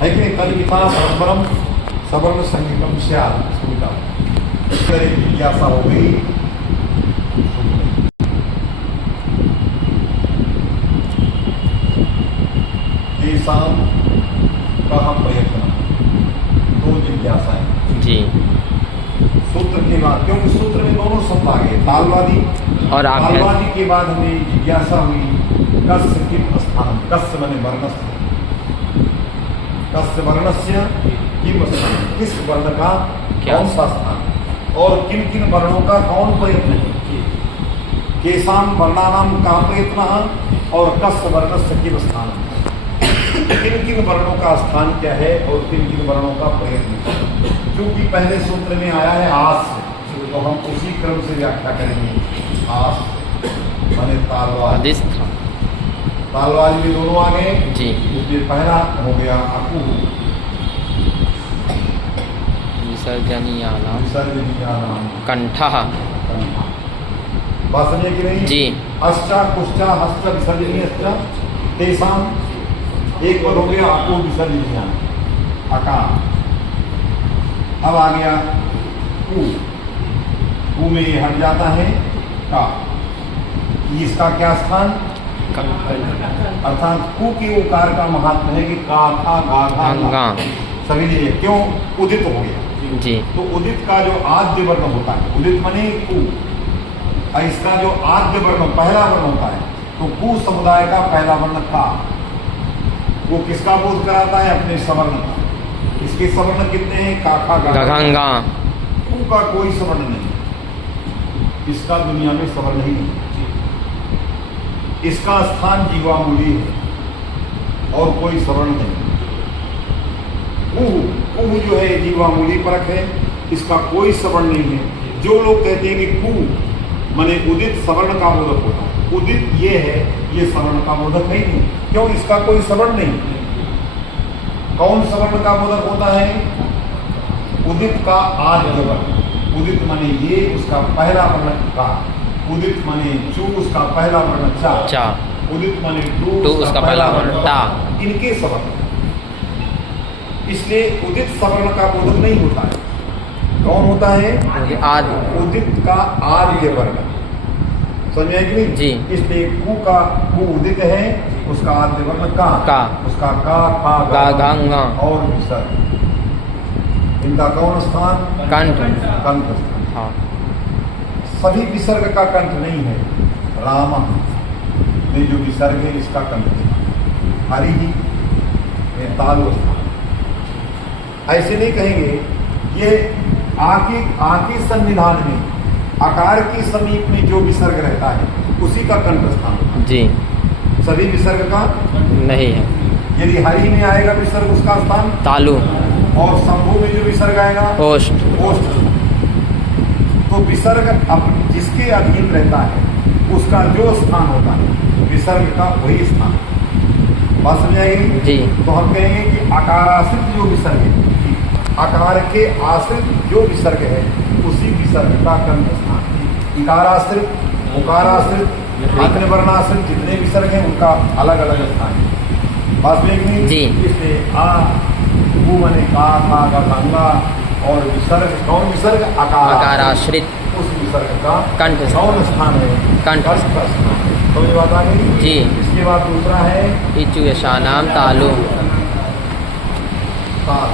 है कि नहीं, तन्मिता परस्परम सवर्ण संगीतम स्यात्। इस तरह की जिज्ञासा हो गई। केसाम कहा प्रयत्न, दो जिज्ञासाएं जी। सूत्र के बाद, क्योंकि सूत्र में दोनों शब्द आ गए, तालवादी और आभ्यंतर। तालवादी के बाद हमें जिज्ञासा हुई कस्य किम स्थानम, कस्य माने वर्णस्य, कस्य वर्णस्य किम स्थानम, किस वर्ण का क्या? कौन सा स्थान, और किन किन वर्णों का कौन प्रयत्न है। केसाम वर्णानाम का प्रयत्न और कस्य वर्णस्य किम स्थानम, किन किन वर्णों का स्थान क्या है और किन किन वर्णों का प्रयत्न। क्योंकि पहले सूत्र में आया है आस, तो हम उसी क्रम से व्याख्या करेंगे। आस माने तालवाद, अधिष्ठान तालवाद में दोनों आ गए जी। इसलिए पहला हो गया अकु, विसर्जनीयानाम विसर्जनीयानाम कंठः बात समझे कि नहीं जी। अश्चा कुश्चा हस्त विसर्जनीयश्च तेषाम, एक पद हो गया अकु विसर्जनीयान अकार। अब आ गया कु में ये हट जाता है का, इसका क्या स्थान, अर्थात कु की उकार का महात्मा है कि का था गा गा सभी लिए, क्यों उदित हो गया जी। तो उदित का जो आद्य वर्ण होता है, उदित मने कु, और इसका जो आद्य वर्ण पहला वर्ण होता है, तो कु समुदाय का पहला वर्ण का, वो किसका बोध कराता है, अपने सवर्ण का। इसके सवर्ण कितने हैं, काखा गंगा। कु का कोई सवर्ण नहीं, इसका दुनिया में सवर्ण ही नहीं। इसका स्थान जीवामूली है और कोई सवर्ण नहीं। कुह जो है जीवामूली परक है, इसका कोई सवर्ण नहीं है। जो लोग कहते हैं कि कु माने उदित सवर्ण का बोधक होता है, उदित ये है, ये सवर्ण का बोधक है ही नहीं, क्यों, इसका कोई सवर्ण नहीं। कौन सवर्ण का बोधक होता है, उदित का आद्य वर्ण, उदित माने ये, उसका पहला वर्ण का, उदित माने चू, उसका पहला वर्ण चा, उदित माने टू, उसका पहला वर्ण टा, इनके सवर्ण। इसलिए उदित सवर्ण का बोधक नहीं होता है। कौन होता है, आदि, उदित का आद्य वर्ण, समझे कि नहीं जी। इसलिए कु का कु उदित है, उसका आद्य वर्ण का, उसका का खा गंगा और विसर्ग, इनका कौन स्थान, कंठ। कंठ स्थान। हाँ। सभी विसर्ग का कंठ नहीं है। राम में जो विसर्ग है इसका कंठ स्थान, हरि ही तालु स्थान। ऐसे नहीं कहेंगे, ये आके संविधान में आकार के समीप में जो विसर्ग रहता है उसी का कंठ स्थान जी। सभी विसर्ग का नहीं है। यदि हरि में आएगा विसर्ग, उसका स्थान तालु, और शंभु में जो विसर्ग आएगा ओष्ठ। ओष्ठ। तो विसर्ग अब जिसके अधीन रहता है उसका जो स्थान होता है विसर्ग का वही स्थान। बात समझ आएगी जी। तो हम कहेंगे कि आकाराश्रित जो विसर्ग है, आकार के आश्रित जो विसर्ग है उसी विसर्ग का कंठ स्थान। इकाराश्रित, उकाराश्रित, अन्य वर्णाश्रित जितने विसर्ग हैं उनका अलग अलग स्थान है। बात में जी। इसलिए आ कु मने का था गंगा, और विसर्ग कौन विसर्ग, आकाराश्रित, उस विसर्ग का कंठ कौन स्थान है, कंठ स्थान। तो ये बात आ गई जी। इसके बाद दूसरा है इचु यशानाम तालु, ताल।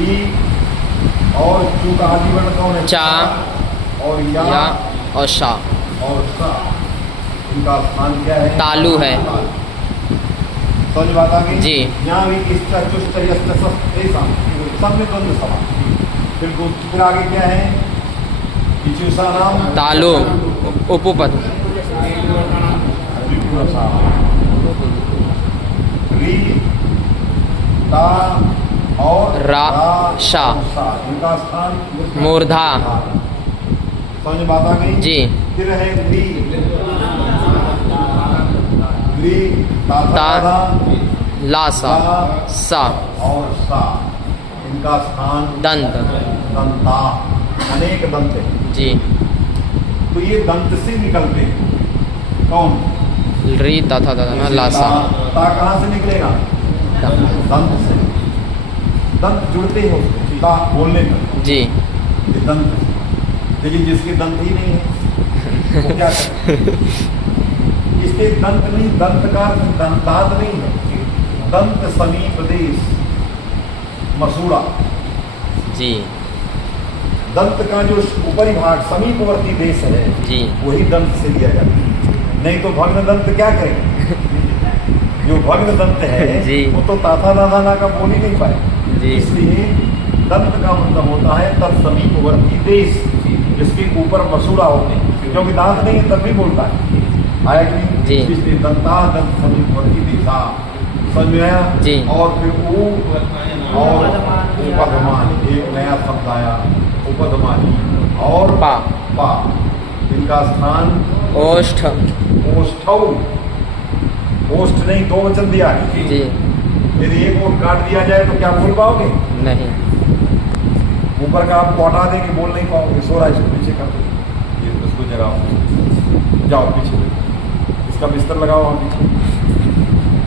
ई और चू का आदि वर्ण कौन है, चा, और या और शा। और सा, इनका स्थान क्या है, तालु है। समझ बात आ गई जी। यहाँ भी इष्टा चुष्ट यस्त सस्त ऐसा सब में द्वंद्व सभा। फिर आगे क्या है, इचुषा नाम तालु उपपद, री ता और रा शा, इनका स्थान मूर्धा। समझ में बात आ गई? जी। फिर है ग्री, ग्री ता ता लासा सा और सा, इनका स्थान दंत। दंता, अनेक दंत है। जी। तो ये दंत से निकलते हैं। कौन? री तथा तथा लासा। ता कहाँ से निकलेगा? दंत से। दंत जुड़ते हैं उससे ता बोलने पर। जी। ये दंत है। लेकिन जिसके दंत ही नहीं है वो क्या करे? इसके दंत नहीं, दंत का दंताद नहीं है, दंत समीप देश मसूड़ा। जी। दंत का जो ऊपरी भाग समीपवर्ती देश है जी। वही दंत से लिया जाता है। नहीं तो भग्न दंत क्या करे? जो भग्न दंत है जी। वो तो ताथा दादा का बोल ही नहीं पाए। जी। इसलिए दंत का मतलब होता है तत्समीपवर्ती देश जिसके ऊपर मसूड़ा होते हैं, क्योंकि दांत नहीं है तब भी बोलता है। आया कि नहीं? जी। इसलिए दंता दंत समीपवर्ती देशा। समझ में आया? जी। और फिर और उपधमान, एक नया शब्द आया उपधमानी और पा पा, इनका स्थान ओष्ठ। ओष्ठौ। ओष्ठ नहीं, दो वचन दिया है। जी। यदि एक ओठ काट दिया जाए तो क्या बोल पाओगे? नहीं। ऊपर का आपको हटा देंगे, बोल नहीं पाओगे। सो रहा, इसको पीछे कर दो, ये उसको जगाओ, जाओ पीछे, इसका बिस्तर लगाओ वहाँ पीछे,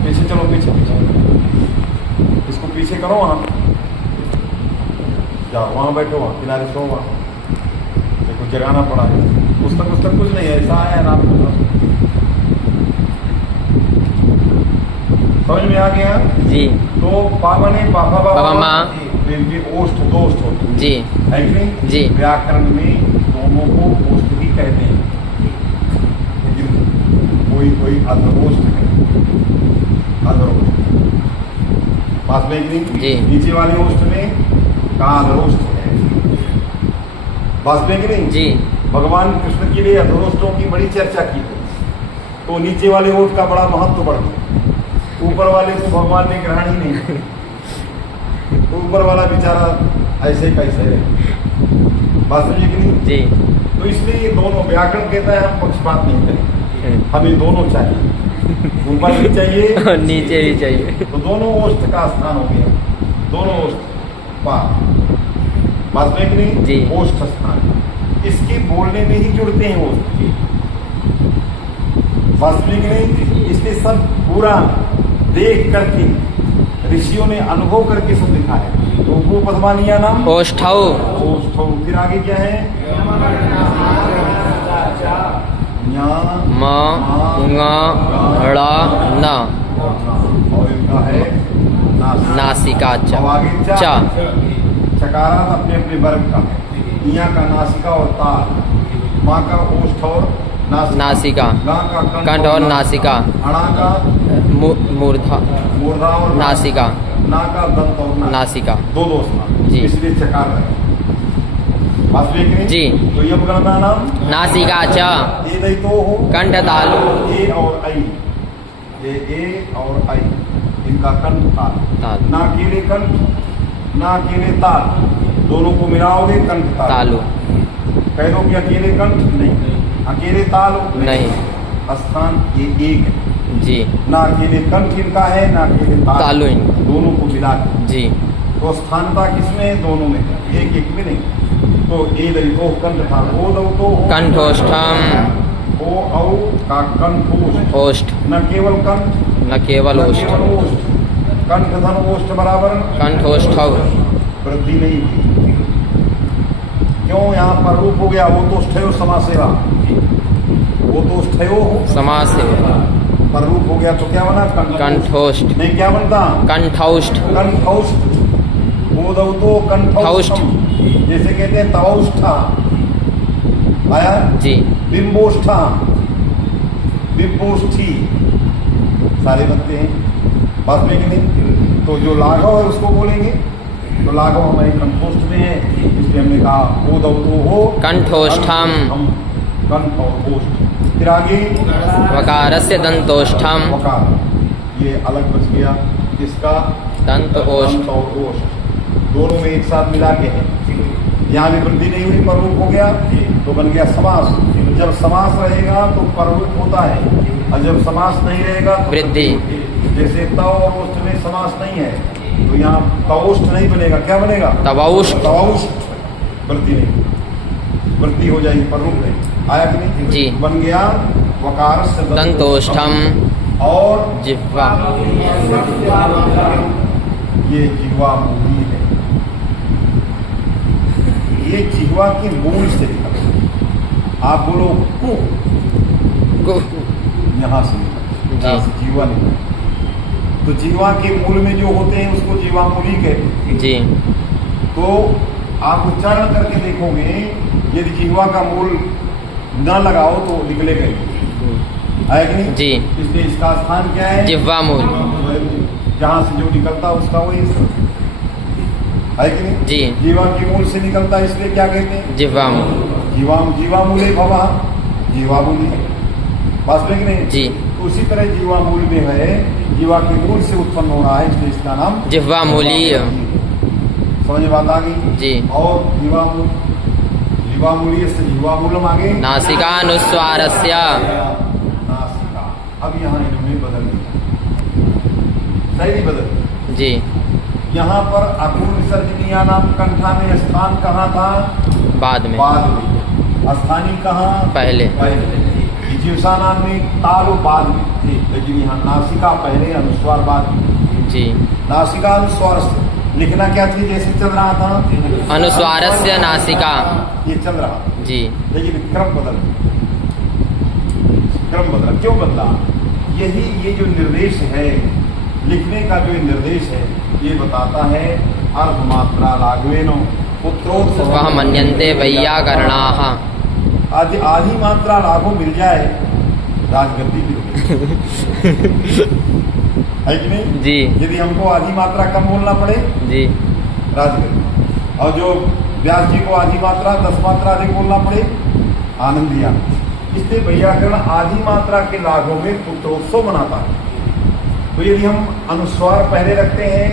पीछे चलो, पीछे पीछे इसको पीछे करो, वहाँ जाओ, वहाँ बैठो, वहाँ किनारे सो, वहाँ देखो जगाना पड़ा है। पुस्तक पुस्तक कुछ नहीं है, ऐसा आया है रात को। समझ में आ गया? जी। तो पावने पापा पापा माँ। इनके ओष्ठ दो ओष्ठ होते हैं। जी। है कि नहीं? जी। व्याकरण में दोनों को ओष्ठ ही कहते हैं, लेकिन कोई कोई अधरोष्ठ है, अधरोष्ठ पास में कि नहीं? जी। नीचे वाले ओष्ठ में का अधरोष्ठ है, पास में कि नहीं? जी। भगवान कृष्ण के लिए अधरोष्ठों की बड़ी चर्चा की है, तो नीचे वाले ओठ का बड़ा महत्व बढ़ गया। ऊपर वाले को भगवान ने ग्रहण ही नहीं, तो ऊपर वाला बेचारा ऐसे कैसे है, बात समझिए कि नहीं? जी। तो इसलिए ये दोनों, व्याकरण कहता है हम पक्षपात नहीं करें, हमें दोनों चाहिए, ऊपर भी चाहिए और नीचे भी चाहिए। तो दोनों ओष्ठ का स्थान हो गया, दोनों ओष्ठ बात में कि नहीं? जी। ओष्ठ स्थान इसके बोलने में ही जुड़ते हैं ओष्ठ, वास्तविक नहीं। इसलिए सब पूरा देख करके ऋषियों ने अनुभव करके सब लिखा है। तो वो पद्मानिया नाम ओष्ठौ। ओष्ठौ। फिर आगे क्या है? न्या म ङ ळ न। और इनका है नासिका च। अब आगे च। चकारा अपने अपने वर्ग का है। इया का नासिका और ताल, माँ का ओष्ठ और नासिका, गा का कंठ और नासिका, अणा का मूर्धा मूर्धा और नासिका, ना का दंत और नासिका। दो स्थान, जी। इसलिए चकार है। वास्तविक नहीं? जी। तो यम गणना नाम नासिका च। ए नहीं तो हो कंठ तालु। ए और आई, ये ए और आई, इनका कंठ ताल। ताल। ना अकेले कंठ ना अकेले ताल, दोनों को मिलाओगे कंठ ताल। तालु। कह दो कि अकेले कंठ नहीं, अकेले ताल नहीं। स्थान ये एक है। जी। ना अकेले कंठ इनका है ना अकेले तालु इनका। दोनों को मिला के। जी। तो स्थानता किसमें है? दोनों में, एक एक में नहीं। तो ए दई तो कंठ था, ओ दो तो कंठोष्ठम। ओ औ का कंठोष्ठ, ओष्ठ। न केवल कंठ न केवल न ओष्ठ। केवल ओष्ठ, कंठ धन ओष्ठ बराबर कंठोष्ठौ। वृद्धि नहीं हुई। क्यों? यहाँ पर रूप हो गया, वो तो स्थयो समास सेवा, वो तो स्थयो समास से पर रूप हो गया तो क्या बना? कंठोष्ठ। नहीं, क्या बनता? कंठौष्ठ। कंठौष्ठ। वो दो तो कंठौष्ठ, जैसे कहते हैं तवौष्ठा आया। जी। बिंबोष्ठा, बिंबोष्ठी, सारे बनते हैं, बात में कि नहीं? तो जो लाघव है उसको बोलेंगे, तो लाघव हमारे कंठोष्ठ में है, इसलिए हमने कहा वो दो तो हो कंठोष्ठम। कंठ और ओष्ठ। फिर आगे वकारस्य दंतोष्ठम। वकार, ये अलग बच गया, इसका दंत ओष्ठ। दंत और ओष्ठ दोनों में एक साथ मिला के है। यहाँ भी वृद्धि नहीं हुई, पररूप हो गया तो बन गया समास। जब समास रहेगा तो पररूप होता है, और जब समास नहीं रहेगा तो वृद्धि। जैसे तव और ओष्ठ में समास नहीं है तो यहाँ तवोष्ठ नहीं बनेगा, क्या बनेगा? तवौष्ठ। तवोष्ठ, वृद्धि नहीं, वृद्धि हो जाएगी, पररूप नहीं। आया कि नहीं जी। बन गया वकार से दंतोष्ठम और जिह्वा। ये जिह्वा मूली है, ये जिह्वा के मूल से निकलता। आप बोलो कु, गु। यहाँ से निकलता, जी। यहाँ से जीवा निकलता। तो जीवा के मूल में जो होते हैं उसको जीवा मूली कहते हैं। जी। तो आप उच्चारण करके देखोगे, यदि जीवा का मूल न लगाओ तो निकलेगा ही, है कि नहीं? जी। इसलिए इसका स्थान क्या है? जिह्वा मूल। जहाँ से जो निकलता उसका वही है कि नहीं? जी। जीवा के मूल से निकलता है, इसलिए क्या कहते हैं? जिह्वा मूल। जीवा मूले भवा, जीवा मूली, बस में कि नहीं? जी। तो उसी तरह जीवा मूल में है, जीवा के मूल से उत्पन्न हो रहा है, इसलिए इसका नाम जिह्वा मूली। समझ बात आ गई? जी। और जीवा मूलीय से जीवा मूलम आगे नासिकानुस्वारस्य। नासिका। अब यहाँ इन्होंने बदल दिया, सही नहीं बदल। जी। यहाँ पर अकुल विसर्जनीय नाम कंठा में स्थान कहाँ था? बाद में। बाद में। स्थानी कहाँ? पहले। पहले। जीवसा नाम में तालु बाद में, लेकिन यहाँ नासिका पहले, अनुस्वार बाद में। जी। नासिका अनुस्वार से लिखना क्या थी? जैसे चल रहा था अनुस्वारस्य नासिका। ये चल रहा, जी। लेकिन क्रम बदल, क्रम बदला। क्यों बदला? यही ये जो निर्देश है, लिखने का जो निर्देश है, ये बताता है अर्धमात्रा लाघवेनो पुत्रोत्सव वह मन्यन्ते वैयाकरणाः। आधी मात्रा लाघव मिल जाए, राजगद्दी की है कि नहीं? जी। यदि हमको आधी मात्रा कम बोलना पड़े, जी। राजगद्दी। और जो व्यास जी को आधी मात्रा 10 मात्रा अधिक बोलना पड़े, आनंदिया। इसलिए व्याकरण आधी मात्रा के लाघव में पुत्रोत्सव मनाता है। तो यदि हम अनुस्वार पहले रखते हैं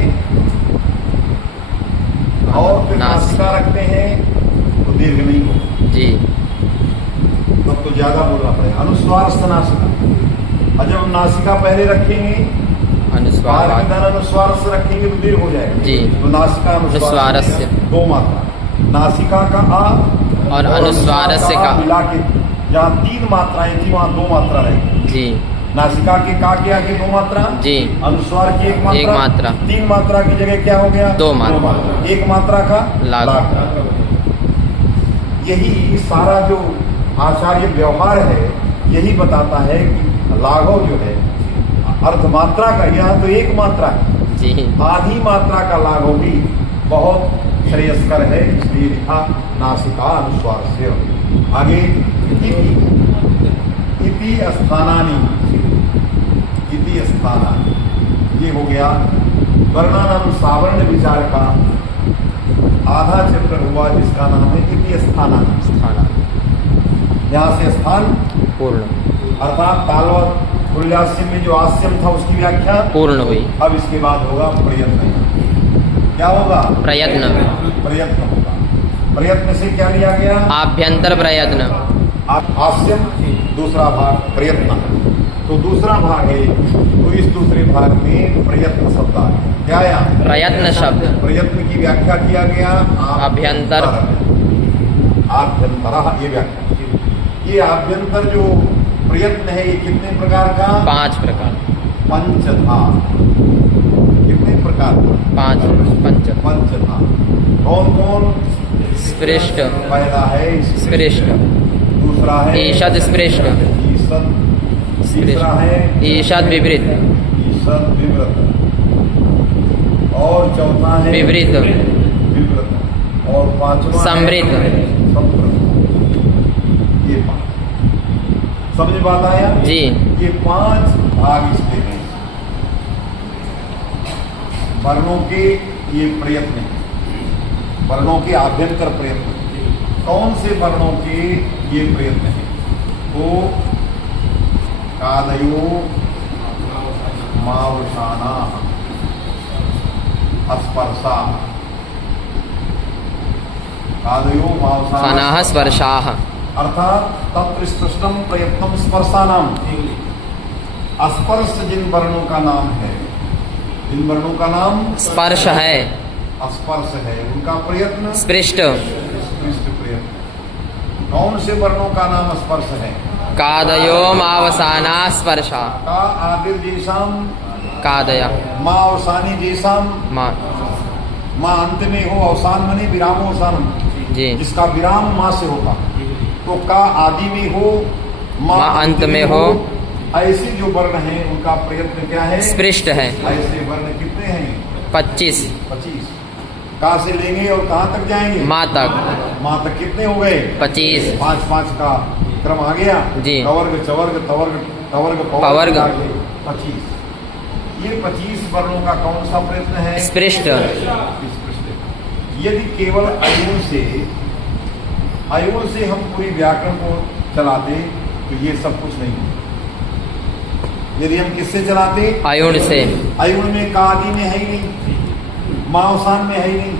और फिर नासिका रखते हैं तो दीर्घ नहीं होगा। जी। तब तो ज्यादा बोलना पड़ेगा, अनुस्वार से नासिका। और जब हम नासिका पहले रखेंगे, अनुस्वार बाद। अनुस्वार से रखेंगे तो दीर्घ हो जाएगा। जी। तो नासिका अनुस्वारस्य। 2 मात्रा, नासिका का आ और अनुस्वारस्य का मिला के जहाँ 3 मात्राएं थी वहाँ 2 मात्रा रहेगी। जी। नासिका के का के आगे 2 मात्रा, जी। अनुस्वार की 1 मात्रा, 1 मात्रा। 3 मात्रा की जगह क्या हो गया? 2 मात्रा। 1 मात्रा का लाघव। यही सारा जो आचार्य व्यवहार है, यही बताता है कि लाघव जो है अर्धमात्रा का, यहाँ तो 1 मात्रा है, जी। आधी मात्रा का लाघव भी बहुत श्रेयस्कर है, इसलिए लिखा नासिका अनुस्वार से। आगे इति स्थानानि, इति स्थानानि, ये हो गया वर्णानाम सावर्ण विचार का आधा चैप्टर हुआ, जिसका नाम है इति स्थानानि। यहाँ से स्थान पूर्ण। अर्थात तालवत तुल्यास्यम में जो आस्यम था उसकी व्याख्या पूर्ण हुई। अब इसके बाद होगा प्रयत्न। क्या होगा? प्रयत्न। प्रयत्न होगा। प्रयत्न से क्या लिया गया? आभ्यंतर प्रयत्न। आस्यम दूसरा भाग, प्रयत्न तो दूसरा भाग है। तो इस दूसरे भाग में प्रयत्न शब्द आ गया। क्या आया? प्रयत्न शब्द। प्रयत्न की व्याख्या किया गया आभ्यंतर। आभ्यंतर, ये व्याख्या। ये आभ्यंतर जो प्रयत्न है, ये कितने प्रकार का? 5 प्रकार। पंचधा। कितने प्रकार का? 5 पंचधा। कौन कौन? स्पृष्ट। पहला है स्पृष्ट। दूसरा है ईषद स्पृष्ट। ईषद। तीसरा है ईषद विवृत। ईषद विवृत। और चौथा है विवृत। विवृत। और 5वां समृत। ये 5। समझ बात आया? जी। ये 5 भाग इसके हैं। वर्णों के ये प्रयत्न हैं, वर्णों के आभ्यंतर प्रयत्न। कौन से वर्णों के ये प्रयत्न हैं? तो कादयो मावसाना स्पर्शा, आदयो सानाः स्पर्शाः अर्थात तत्र स्पष्टम प्रयत्नम स्पर्शानाम, स्पर्श जिन वर्णों का नाम है, जिन वर्णों का नाम स्पर्श है, स्पर्श है, उनका प्रयत्न स्पृष्ट स्पृष्ट प्रयत्न। कौन से वर्णों का नाम स्पर्श है? कादयोमावसानाः स्पर्शा, का आदिर जैसाम, कादय माँ अवसानी जैसाम, माँ माँ अंत में हो, अवसान मने विराम अवसानम, जी, जिसका विराम माँ से होता। तो का आदि में हो, माँ अंत में हो, ऐसे जो वर्ण हैं उनका प्रयत्न क्या है? स्पृष्ट है। ऐसे वर्ण कितने हैं? 25 25। का से लेंगे और कहाँ तक जाएंगे? माँ तक। माँ तक कितने हो गए? 25। 5 का क्रम आ गया जी। कवर्ग चवर्ग तवर्ग तवर्ग पवर्ग। 25। ये 25 वर्णों का कौन सा प्रयत्न है? स्पृष्ट। यदि केवल अयुण से हम पूरी व्याकरण को चलाते तो ये सब कुछ नहीं है। यदि हम किससे चलाते? अयुण से। अयुण में का आदि में है ही नहीं, मावसान में है ही नहीं,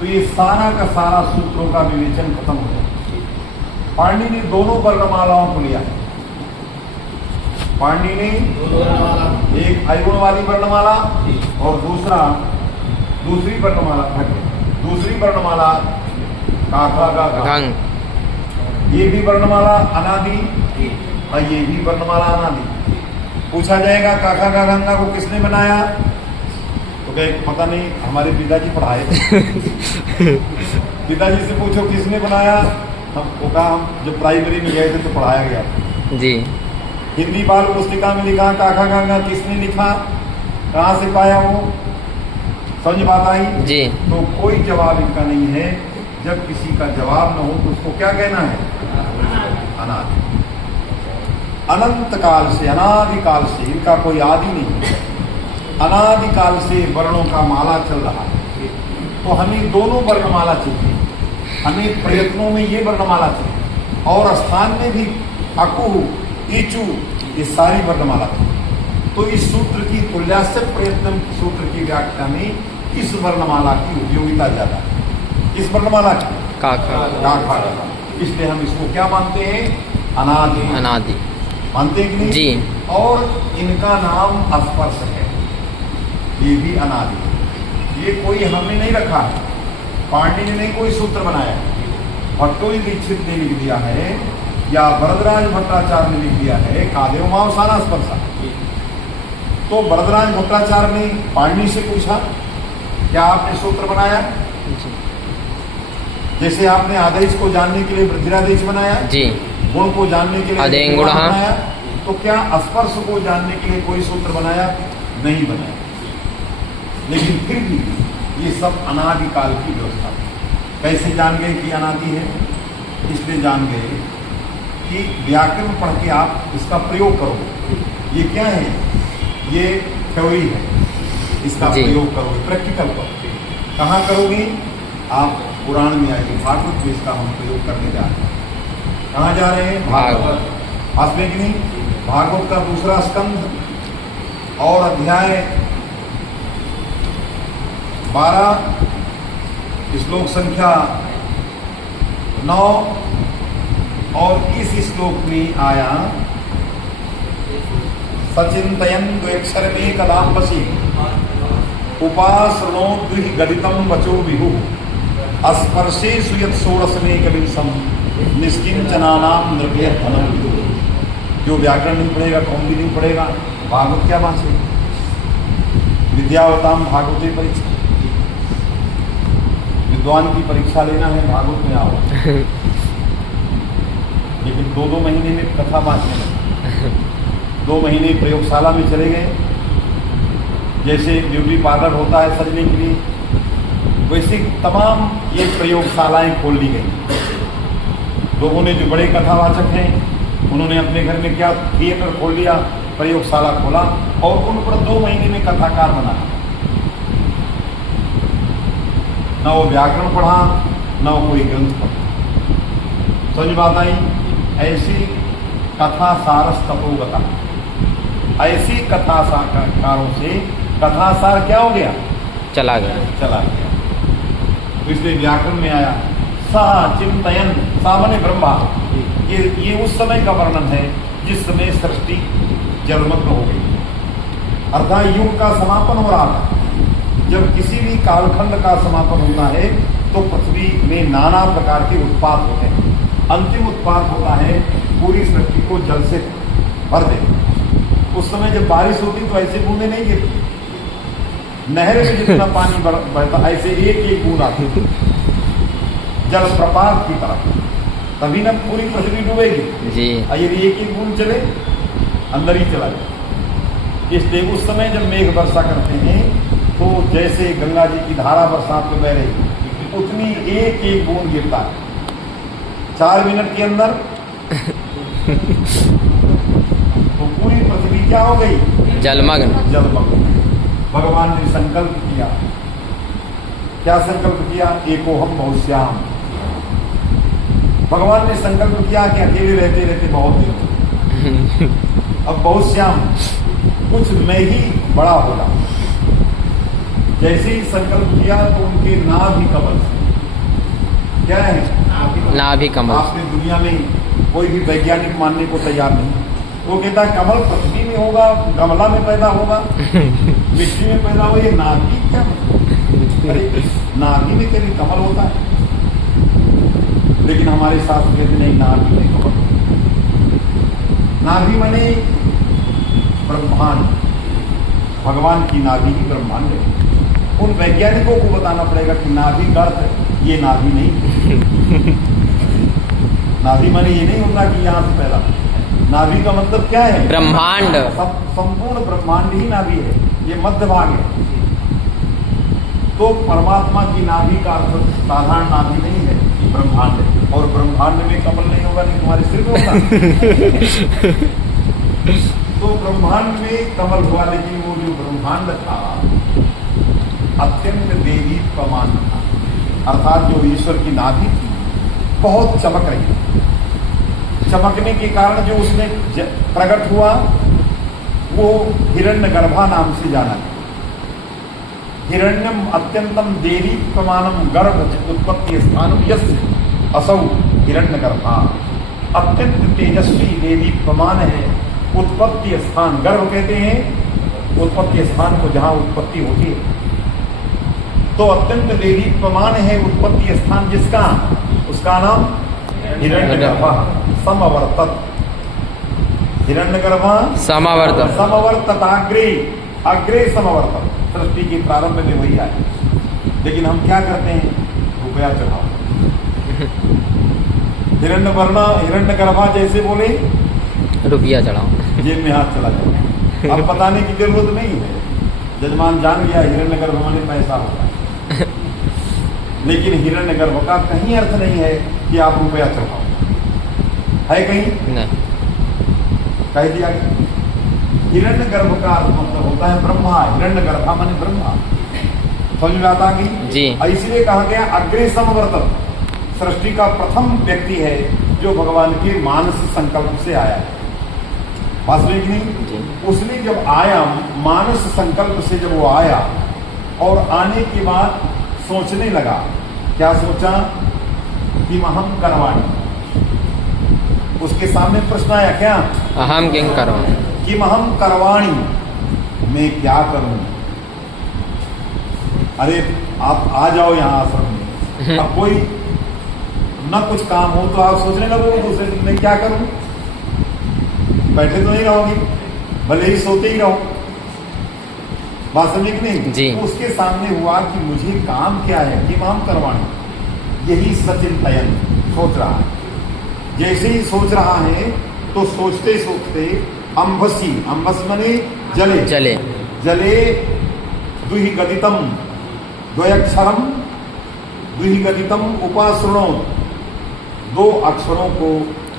तो ये सारा का सारा सूत्रों का विवेचन खत्म हो जाए। पाणिनि ने दोनों वर्णमालाओं को लिया है। पाणिनि ने एक अयुण वाली वर्णमाला और दूसरी वर्णमाला दूसरी वर्णमाला काका का घंग। ये भी वर्णमाला अनादि और ये भी वर्णमाला अनादि। पूछा जाएगा काका का गंगा को किसने बनाया? तो कहे पता नहीं, हमारे पिताजी पढ़ाए थे। पिताजी से पूछो किसने बनाया? हमको कहा हम जब प्राइमरी में गए थे तो पढ़ाया गया जी। हिंदी बाल पुस्तिका में लिखा काका गंगा किसने लिखा, कहाँ से पाया वो? समझ बात आई जी। तो कोई जवाब इनका नहीं है। जब किसी का जवाब न हो तो उसको क्या कहना है? अनादि। अनंत काल से, अनादिकाल से, इनका कोई आदि नहीं, अनादिकाल से वर्णों का माला चल रहा है। तो हमें दोनों वर्णमाला चाहिए, हमें प्रयत्नों में ये वर्णमाला चाहिए और स्थान में भी अकु ईचु ये सारी वर्णमाला चाहिए। तो इस सूत्र की तुल्यास्य प्रयत्न सूत्र की व्याख्या में इस वर्णमाला की उपयोगिता ज्यादा है, इस वर्णमाला की काका। इसलिए हम इसको क्या मानते हैं? अनादि। अनादि मानते हैं कि नहीं? जी। और इनका नाम स्पर्श है, ये भी अनादि। ये कोई हमने नहीं रखा है, पाणिनि ने नहीं कोई सूत्र बनाया है। भट्टोई दीक्षित ने लिख दिया है या वरदराज भट्टाचार्य ने लिख दिया है कादेव मावसाना स्पर्शा। तो वरदराज भट्टाचार्य ने पाणिनि से पूछा क्या आपने सूत्र बनाया? जैसे आपने आदेश को जानने के लिए वृद्धिरादेश बनाया जी, गुण को जानने के लिए आदेश गुण बनाया, तो क्या स्पर्श को जानने के लिए कोई सूत्र बनाया? नहीं बनाया। लेकिन फिर भी ये सब अनादिकाल की व्यवस्था। कैसे जान गए कि अनादि है? इसलिए जान गए कि व्याकरण पढ़ के आप इसका प्रयोग करो। ये क्या है? ये थ्योरी है, इसका जी। प्रयोग करोगे, प्रैक्टिकल करो। कहाँ करोगे? आप पुराण में आएंगे, भागवत में इसका हम प्रयोग करने जा रहे हैं। कहाँ जा रहे हैं? भागवत। आसमें कि नहीं? भागवत का दूसरा स्कंध और अध्याय 12 श्लोक संख्या 9 और इस श्लोक में आया सचिंतयन द्वेक्षर में कलाम बसी उपासनो द्विह गदितम वचो विहु स्पर्शे सुयत षोड़श में कविंसम निष्किंचना नाम नृपय धनम विदु। जो व्याकरण नहीं पढ़ेगा कौन भी नहीं पढ़ेगा, भागवत क्या बाँचे? विद्यावताम भागवती परीक्षा, विद्वान की परीक्षा लेना है भागवत में आओ। लेकिन 2-2 महीने में कथा बाँचने लगे, 2 महीने प्रयोगशाला में चले गए। जैसे ब्यूटी पार्लर होता है सजने के लिए, वैसे तमाम ये प्रयोगशालाएं खोल दी गई। लोगों ने जो बड़े कथावाचक हैं उन्होंने अपने घर में क्या थिएटर खोल लिया, प्रयोगशाला खोला और उन पर 2 महीने में कथाकार बना। न वो व्याकरण पढ़ा न वो कोई ग्रंथ पढ़ा। समझ बात आई? ऐसी कथा सारस तपोगता, ऐसी कथा साकारों से कथासार क्या हो गया? चला गया। तो इसलिए व्याकरण में आया सा चिंतयन, सामान्य ब्रह्मा, ये उस समय का वर्णन है जिस समय सृष्टि जलमग्न हो गई, अर्थात युग का समापन हो रहा था। जब किसी भी कालखंड का समापन होता है तो पृथ्वी में नाना प्रकार के उत्पाद होते हैं। अंतिम उत्पाद होता है पूरी सृष्टि को जल से भर दे। उस समय जब बारिश होती तो ऐसे बूंदे नहीं गिरती, नहर में जितना पानी बहता ऐसे एक एक बूंद आती जल प्रपात की तरह, तभी ना पूरी पृथ्वी डूबेगी जी। यदि एक एक बूंद चले अंदर ही चला जाए। इसलिए उस समय जब मेघ वर्षा करते हैं तो जैसे गंगा जी की धारा बरसात में बह रही उतनी एक एक बूंद गिरता है 4 मिनट के अंदर, तो पूरी पृथ्वी क्या हो गई? जलमग्न। भगवान ने संकल्प किया, क्या संकल्प किया? एकोहम बहुश्याम। भगवान ने संकल्प किया कि अकेले रहते रहते बहुत दिन अब बहुश्याम, कुछ मैं ही बड़ा होगा। जैसे ही संकल्प किया तो उनके नाभि कमल, क्या है नाभि कमल, आपने दुनिया में कोई भी वैज्ञानिक मानने को तैयार नहीं। वो कहता है कमल पृथ्वी में होगा, गमला में पैदा होगा, मिट्टी में पैदा हो, ये नाभि क्या? अरे नाभि में कभी कमल होता है? लेकिन हमारे शास्त्र कहते नहीं, नाभि में कमल। नाभि माने ब्रह्मांड, भगवान की नाभि ही ब्रह्मांड है। उन वैज्ञानिकों को बताना पड़ेगा कि नाभि का अर्थ ये नाभि नहीं नाभि माने ये नहीं होता कि यहाँ से पैदा, नाभि का मतलब क्या है? ब्रह्मांड, संपूर्ण ब्रह्मांड ही नाभि है, ये मध्य भाग है। तो परमात्मा की नाभि का अर्थ साधारण नाभि नहीं है, ब्रह्मांड है। और ब्रह्मांड में कमल नहीं होगा, नहीं तुम्हारे सिर में होगा तो ब्रह्मांड में कमल हुआ, लेकिन वो जो ब्रह्मांड था अत्यंत देवी प्रमाण था, अर्थात जो ईश्वर की नाभि थी बहुत चमक रही। चमकने के कारण जो उसमें प्रकट हुआ वो हिरण्यगर्भा नाम से जाना है। हिरण्यम अत्यंतम देवी प्रमाणम गर्भ उत्पत्ति स्थानम यस्य असौ हिरण्यगर्भा, अत्यंत तेजस्वी देवी प्रमाण है उत्पत्ति स्थान। गर्भ कहते हैं उत्पत्ति स्थान को जहां उत्पत्ति होती है। तो अत्यंत देवी प्रमाण है उत्पत्ति स्थान जिसका, उसका नाम हिरण्यगर्भा समवर्तत। हिरण्यगर्भा समवर्तत अग्रे समवर्तत। सृष्टि के प्रारंभ में वही आए, लेकिन हम क्या करते हैं? रुपया चढ़ाओ। हिरण्यगर्भा जैसे बोले रुपया चढ़ाओ, जेब में हाथ चला जाए। अब बताने की जरूरत नहीं है, जजमान जान गया हिरण्यगर्भ माने पैसा होता है लेकिन हिरण्यगर्भ का कहीं अर्थ नहीं है कि आप रुपया चढ़ाओ, है कहीं नहीं, कह दिया। हिरण्यगर्भ का अर्थ मतलब होता है ब्रह्मा। हिरण्यगर्भा माने ब्रह्मा। समझ में आता कि जी। इसलिए कहा गया अग्रे समवर्तत, सृष्टि का प्रथम व्यक्ति है जो भगवान के मानस संकल्प से आया है। वास्तविक नहीं, उसने जब आया मानस संकल्प से, जब वो आया और आने के बाद सोचने लगा, क्या सोचा? कि अहम करवाणी। उसके सामने प्रश्न आया, क्या? अहम किं करवाणी, कि अहम करवाणी, मैं क्या करूं? अरे आप आ जाओ यहाँ आश्रम में, अब कोई न कुछ काम हो तो आप सोचने लगोगे दूसरे दिन मैं क्या करूं? बैठे तो नहीं रहोगी, भले ही सोते ही रहो। वास्तविक नहीं जी। तो उसके सामने हुआ कि मुझे काम क्या है, कि काम करवाना। यही सचिंतयन सोच रहा है। जैसे ही सोच रहा है तो सोचते सोचते अम्भसी, अम्भस मने जले जले जले दुहि गदितम द्वयक्षरम दुहि गदितम उपासृणो, 2 अक्षरों को,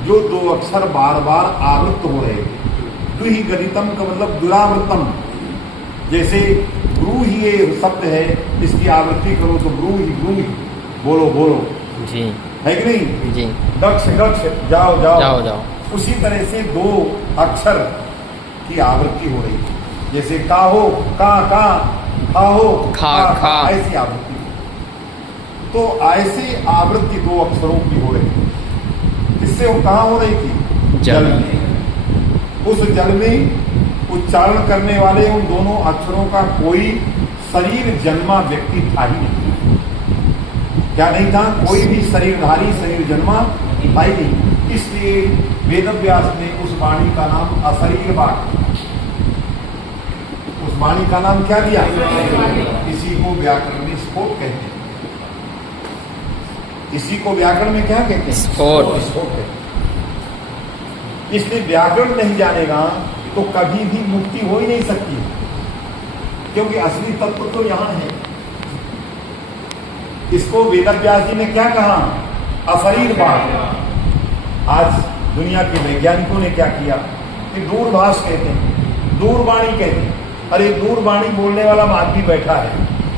जो 2 अक्षर बार बार आवृत्त हो रहे। दुहि गदितम का मतलब दुरावृतम, जैसे ब्रूहि ये शब्द है, इसकी आवृत्ति करो तो ब्रूहि बोलो बोलो जी, है कि नहीं जी। दक्ष दक्ष जाओ जाओ जाओ जाओ। उसी तरह से 2 अक्षर की आवृत्ति हो रही है, जैसे का हो का, खा हो खा खा, ऐसी आवृत्ति। तो ऐसे आवृत्ति दो अक्षरों की हो रही थी। इससे वो कहाँ हो रही थी? जल में। उस जल में उच्चारण करने वाले उन दोनों अक्षरों का कोई शरीर जन्मा व्यक्ति था ही नहीं। क्या नहीं था? कोई भी शरीरधारी शरीर जन्मा था ही नहीं। इसलिए वेदव्यास ने उस वाणी का नाम अशरीर वाणी, उस वाणी का नाम क्या दिया? इसी को व्याकरण में स्फोट कहते हैं। इसी को व्याकरण में क्या कहते हैं? स्फोट। स्फोट कहते हैं। इसलिए व्याकरण नहीं जानेगा तो कभी भी मुक्ति हो ही नहीं सकती, क्योंकि असली तत्व तो यहां है। इसको वेदव्यास जी ने क्या कहा? अशरीर वाणी। आज दुनिया के वैज्ञानिकों ने क्या किया कि दूरभाष कहते हैं, दूरवाणी कहते हैं। अरे दूरवाणी बोलने वाला आदमी बैठा है,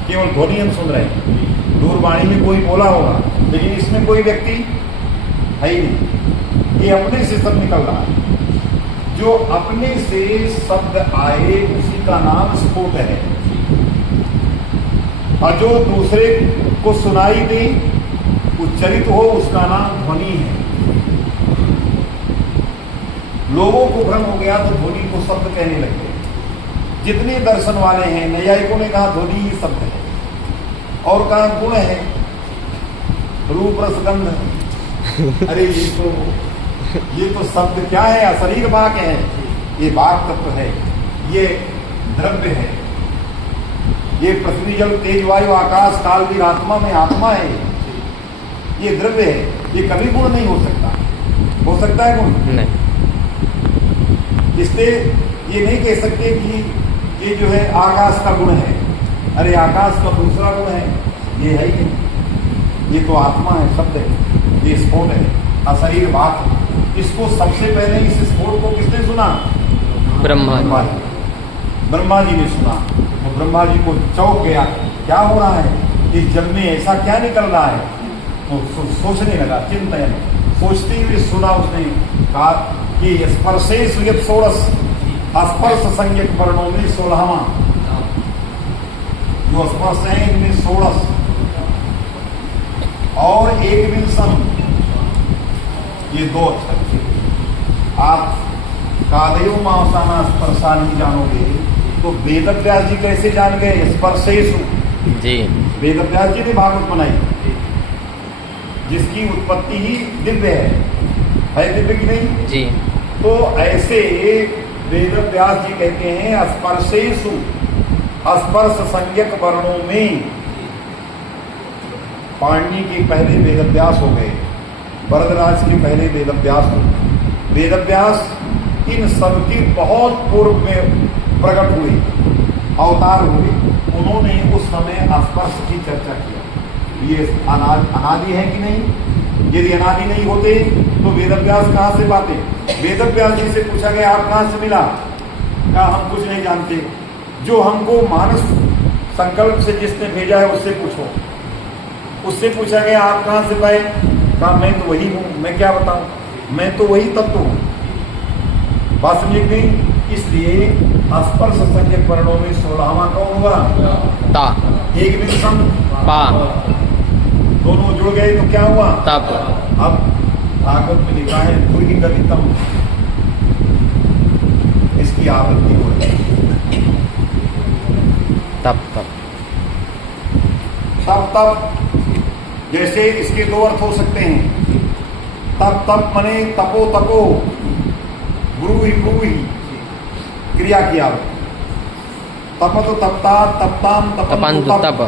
केवल ध्वनि हम सुन रहे हैं। दूरवाणी में कोई बोला होगा, लेकिन इसमें कोई व्यक्ति है ही नहीं। ये अपने से सब निकल रहा है। जो अपने से शब्द आए उसी का नाम स्फोट है, और जो दूसरे को सुनाई दे, उच्चरित हो, उसका नाम ध्वनि है। लोगों को भ्रम हो गया तो ध्वनि को शब्द कहने लगे। जितने दर्शन वाले हैं, नैयायिकों ने कहा ध्वनि ही शब्द है, और कहा गुण है, रूप रस गंध। अरे ये तो शब्द क्या है? अशरीर वाक्य है। ये वाक् तत्व है, ये द्रव्य है, ये पृथ्वी जल तेज वायु आकाश काल की आत्मा में आत्मा है, ये द्रव्य है। ये कभी गुण नहीं हो सकता। हो सकता है गुण? नहीं। इसलिए ये नहीं कह सकते कि ये जो है आकाश का गुण है। अरे आकाश का दूसरा गुण है, ये है ही नहीं। ये तो आत्मा है, शब्द है, ये स्फोट है, अशरीर वाक्य। इसको सबसे पहले इस स्फोट को किसने सुना? ब्रह्मा जी। ब्रह्मा जी ने सुना तो ब्रह्मा जी को चौंक गया, क्या हो रहा है? इस जग में ऐसा क्या निकल रहा है? तो सोचने लगा, चिंतन सोचते हुए सुना। उसने कहा कि स्पर्शेषु यत् षोडश, स्पर्श संज्ञक वर्णों में 16वां, जो स्पर्श है इनमें 16 और एक विंशम, ये 2 अक्षर। आप कादयो मांसाना स्पर्शा नहीं जानोगे तो वेदव्यास जी कैसे जान गए? स्पर्शेषु जी। वेदव्यास जी ने भागवत बनाई, जिसकी उत्पत्ति ही दिव्य है दिव्य की नहीं? जी। तो ऐसे वेदव्यास जी कहते हैं स्पर्शेषु, स्पर्श संज्ञक वर्णों में पाणिनि के पहले वेदव्यास हो गए, वरदराज के पहले वेदव्यास हो गए। वेदव्यास इन सबके बहुत पूर्व में प्रकट हुए, अवतार हुए। उन्होंने उस समय स्पर्श की चर्चा किया। ये अनादि है कि नहीं? यदि अनादि नहीं होते तो वेदव्यास कहाँ से पाते? वेदव्यास जी से पूछा गया, आप कहाँ से मिला? कहा हम कुछ नहीं जानते, जो हमको मानस संकल्प से जिसने भेजा है उससे पूछो। उससे पूछा गया, आप कहाँ से पाए? कहा मैं तो वही हूँ, मैं क्या बताऊँ, मैं तो वही तत्व हूँ। बात समझ गई? इसलिए स्पर्श संज्ञक वर्णों में 16वां कौन हुआ? ता। एक विंशम पा। दोनों जुड़ गए तो क्या हुआ? तप। अब भागवत में लिखा है तुर्की कवितम, इसकी आवृत्ति हो रही है। तप तप तप तप, जैसे इसके 2 अर्थ हो सकते हैं। तप तप मने तपो तपो, ब्रूहि ब्रूहि, क्रिया किया। तप तो तपता तपताम तपंतु तप,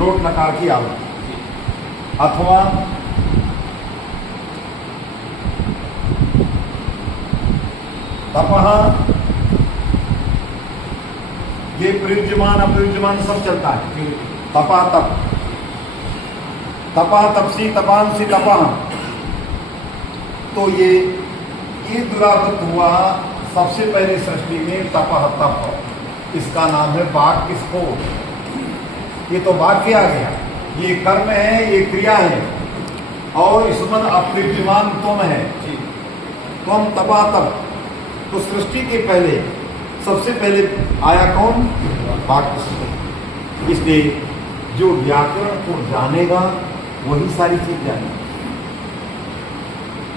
लोट नकार की आवृत्ति। अथवा तपः, ये प्रयुज्यमान अप्रयुज्यमान सब चलता है। तपा तप, तपा तपसी तपांसी तपः, तो ये दुरावृत हुआ। सबसे पहले सृष्टि में तपः तप, इसका नाम है वाक्य स्फोट। ये तो वाक्य आ गया, ये कर्म है, ये क्रिया है, और इसमें अप्रयुज्यमान तुम है, तुम तपा तप। तो सृष्टि के पहले सबसे पहले आया कौन? वाक्य स्फोट। इसलिए जो व्याकरण को जानेगा वही सारी चीज जानी।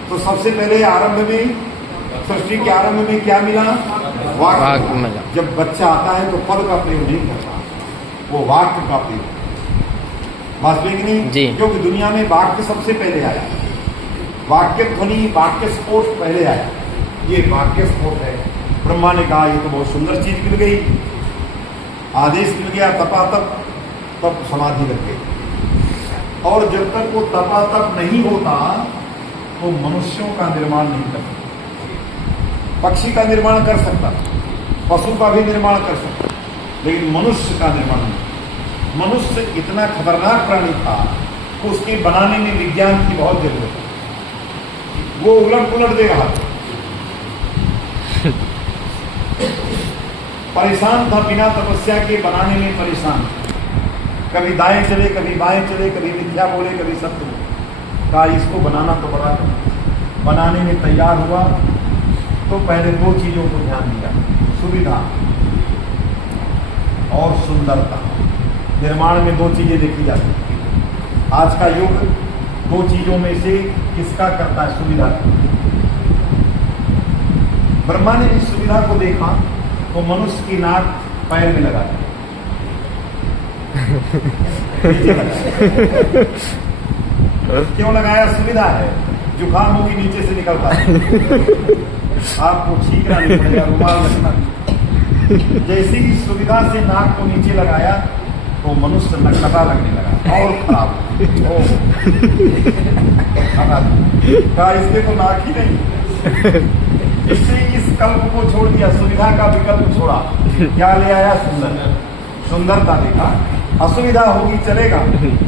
तो सबसे पहले आरंभ में, सृष्टि के आरंभ में क्या मिला? वाक्य वाक्य। मिला। जब बच्चा आता है तो पद का प्रयोग नहीं करता, वो वाक्य का प्रयोग। वास्तविक नहीं जी। क्योंकि दुनिया में वाक्य सबसे पहले आया, वाक्य ध्वनि, वाक्य स्फोट पहले आया। ये वाक्य स्फोट है। ब्रह्मा ने कहा ये तो बहुत सुंदर चीज मिल गई, आदेश मिल गया तपातप, तब समाधि लग गई। और जब तक वो तपातप नहीं होता तो मनुष्यों का निर्माण नहीं कर सकता। पक्षी का निर्माण कर सकता, पशु का भी निर्माण कर सकता, लेकिन मनुष्य का निर्माण नहीं। मनुष्य इतना खतरनाक प्राणी था कि उसके बनाने में विज्ञान की बहुत जरूरत है। वो उलट पुलट दे रहा था, परेशान था, बिना तपस्या के बनाने में परेशान था। कभी दाएं चले, कभी बाएं चले, कभी मिथ्या बोले, कभी सत्य बोले। कहा इसको बनाना तो बड़ा कठिन। बनाने में तैयार हुआ तो पहले दो चीजों को ध्यान दिया, सुविधा और सुंदरता। निर्माण में दो चीजें देखी जाती हैं। आज का युग दो चीजों में से किसका करता है? सुविधा। ब्रह्मा ने इस सुविधा को देखा तो मनुष्य की नाक पैर में लगा दी। क्यों लगाया? सुविधा है, जुकाम होगी नीचे से निकलता है, आपको छींकना नहीं पड़ेगा, रुमाल रखना। जैसे ही सुविधा से नाक को नीचे लगाया तो मनुष्य नकटा लगने लगा और खराब। कहा इसके तो नाक ही नहीं। इससे इस कल्प को छोड़ दिया, सुविधा का विकल्प छोड़ा। क्या ले आया? सुंदर, सुंदरता देखा। असुविधा होगी चलेगा,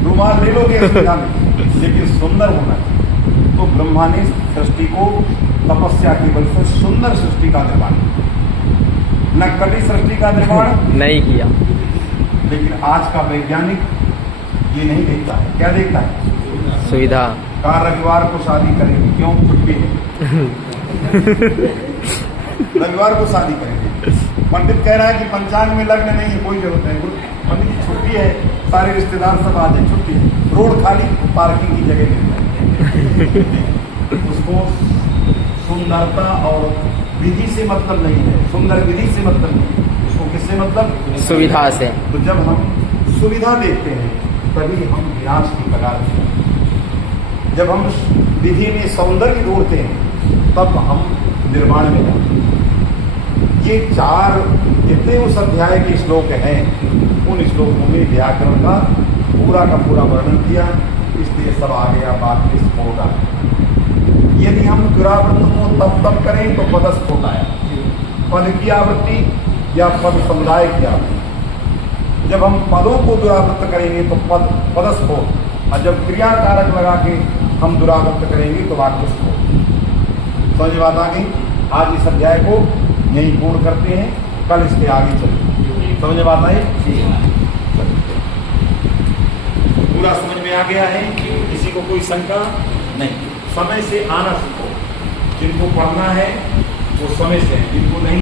रुमाल ले लोगे असुविधा में, लेकिन सुंदर होना चाहिए। तो ब्रह्मा ने सृष्टि को तपस्या के बल से सुंदर सृष्टि का निर्माण किया, नक्कली सृष्टि का निर्माण नहीं किया। लेकिन आज का वैज्ञानिक ये नहीं देखता है। क्या देखता है? सुविधा। कहा रविवार को शादी करेंगे, क्यों? छुट्टी है। रविवार को शादी करेंगे। पंडित कह रहा है कि पंचांग में लग्न नहीं है, कोई जरूरत नहीं, पंडित की छुट्टी है, सारे रिश्तेदार सब आ जाए, छुट्टी है, रोड खाली, पार्किंग की जगह मिल जाए। उसको सुंदरता और विधि से मतलब नहीं है, सुंदर विधि से मतलब नहीं है, उसको किससे मतलब? सुविधा से। तो जब हम सुविधा देखते हैं तभी हम विनाश की कगार पे हैं। जब हम विधि में सौंदर्य ढूंढते हैं तब हम निर्माण में जाते हैं। ये चार जितने उस अध्याय के श्लोक हैं, उन श्लोकों में व्याकरण का पूरा वर्णन किया, इसलिए सब आ गया, बात विस्फोट आया। यदि हम दुरावृत्त को तब करें तो पदस्फोट आया, पद की आवृत्ति या पद समुदाय की आवृत्ति। जब हम पदों को दुरावृत्त करेंगे तो पदस्फोट, और जब क्रिया कारक लगा के हम दुरावृत्त करेंगे तो वाक्यस्फोट। समझ बात आ गई? आज इस अध्याय को यही पूर्ण करते हैं, कल इसके आगे चलेंगे। समझ बात आई? पूरा समझ में आ गया है? किसी को कोई शंका नहीं? समय से आना सीखो। जिनको पढ़ना है वो समय से, जिनको नहीं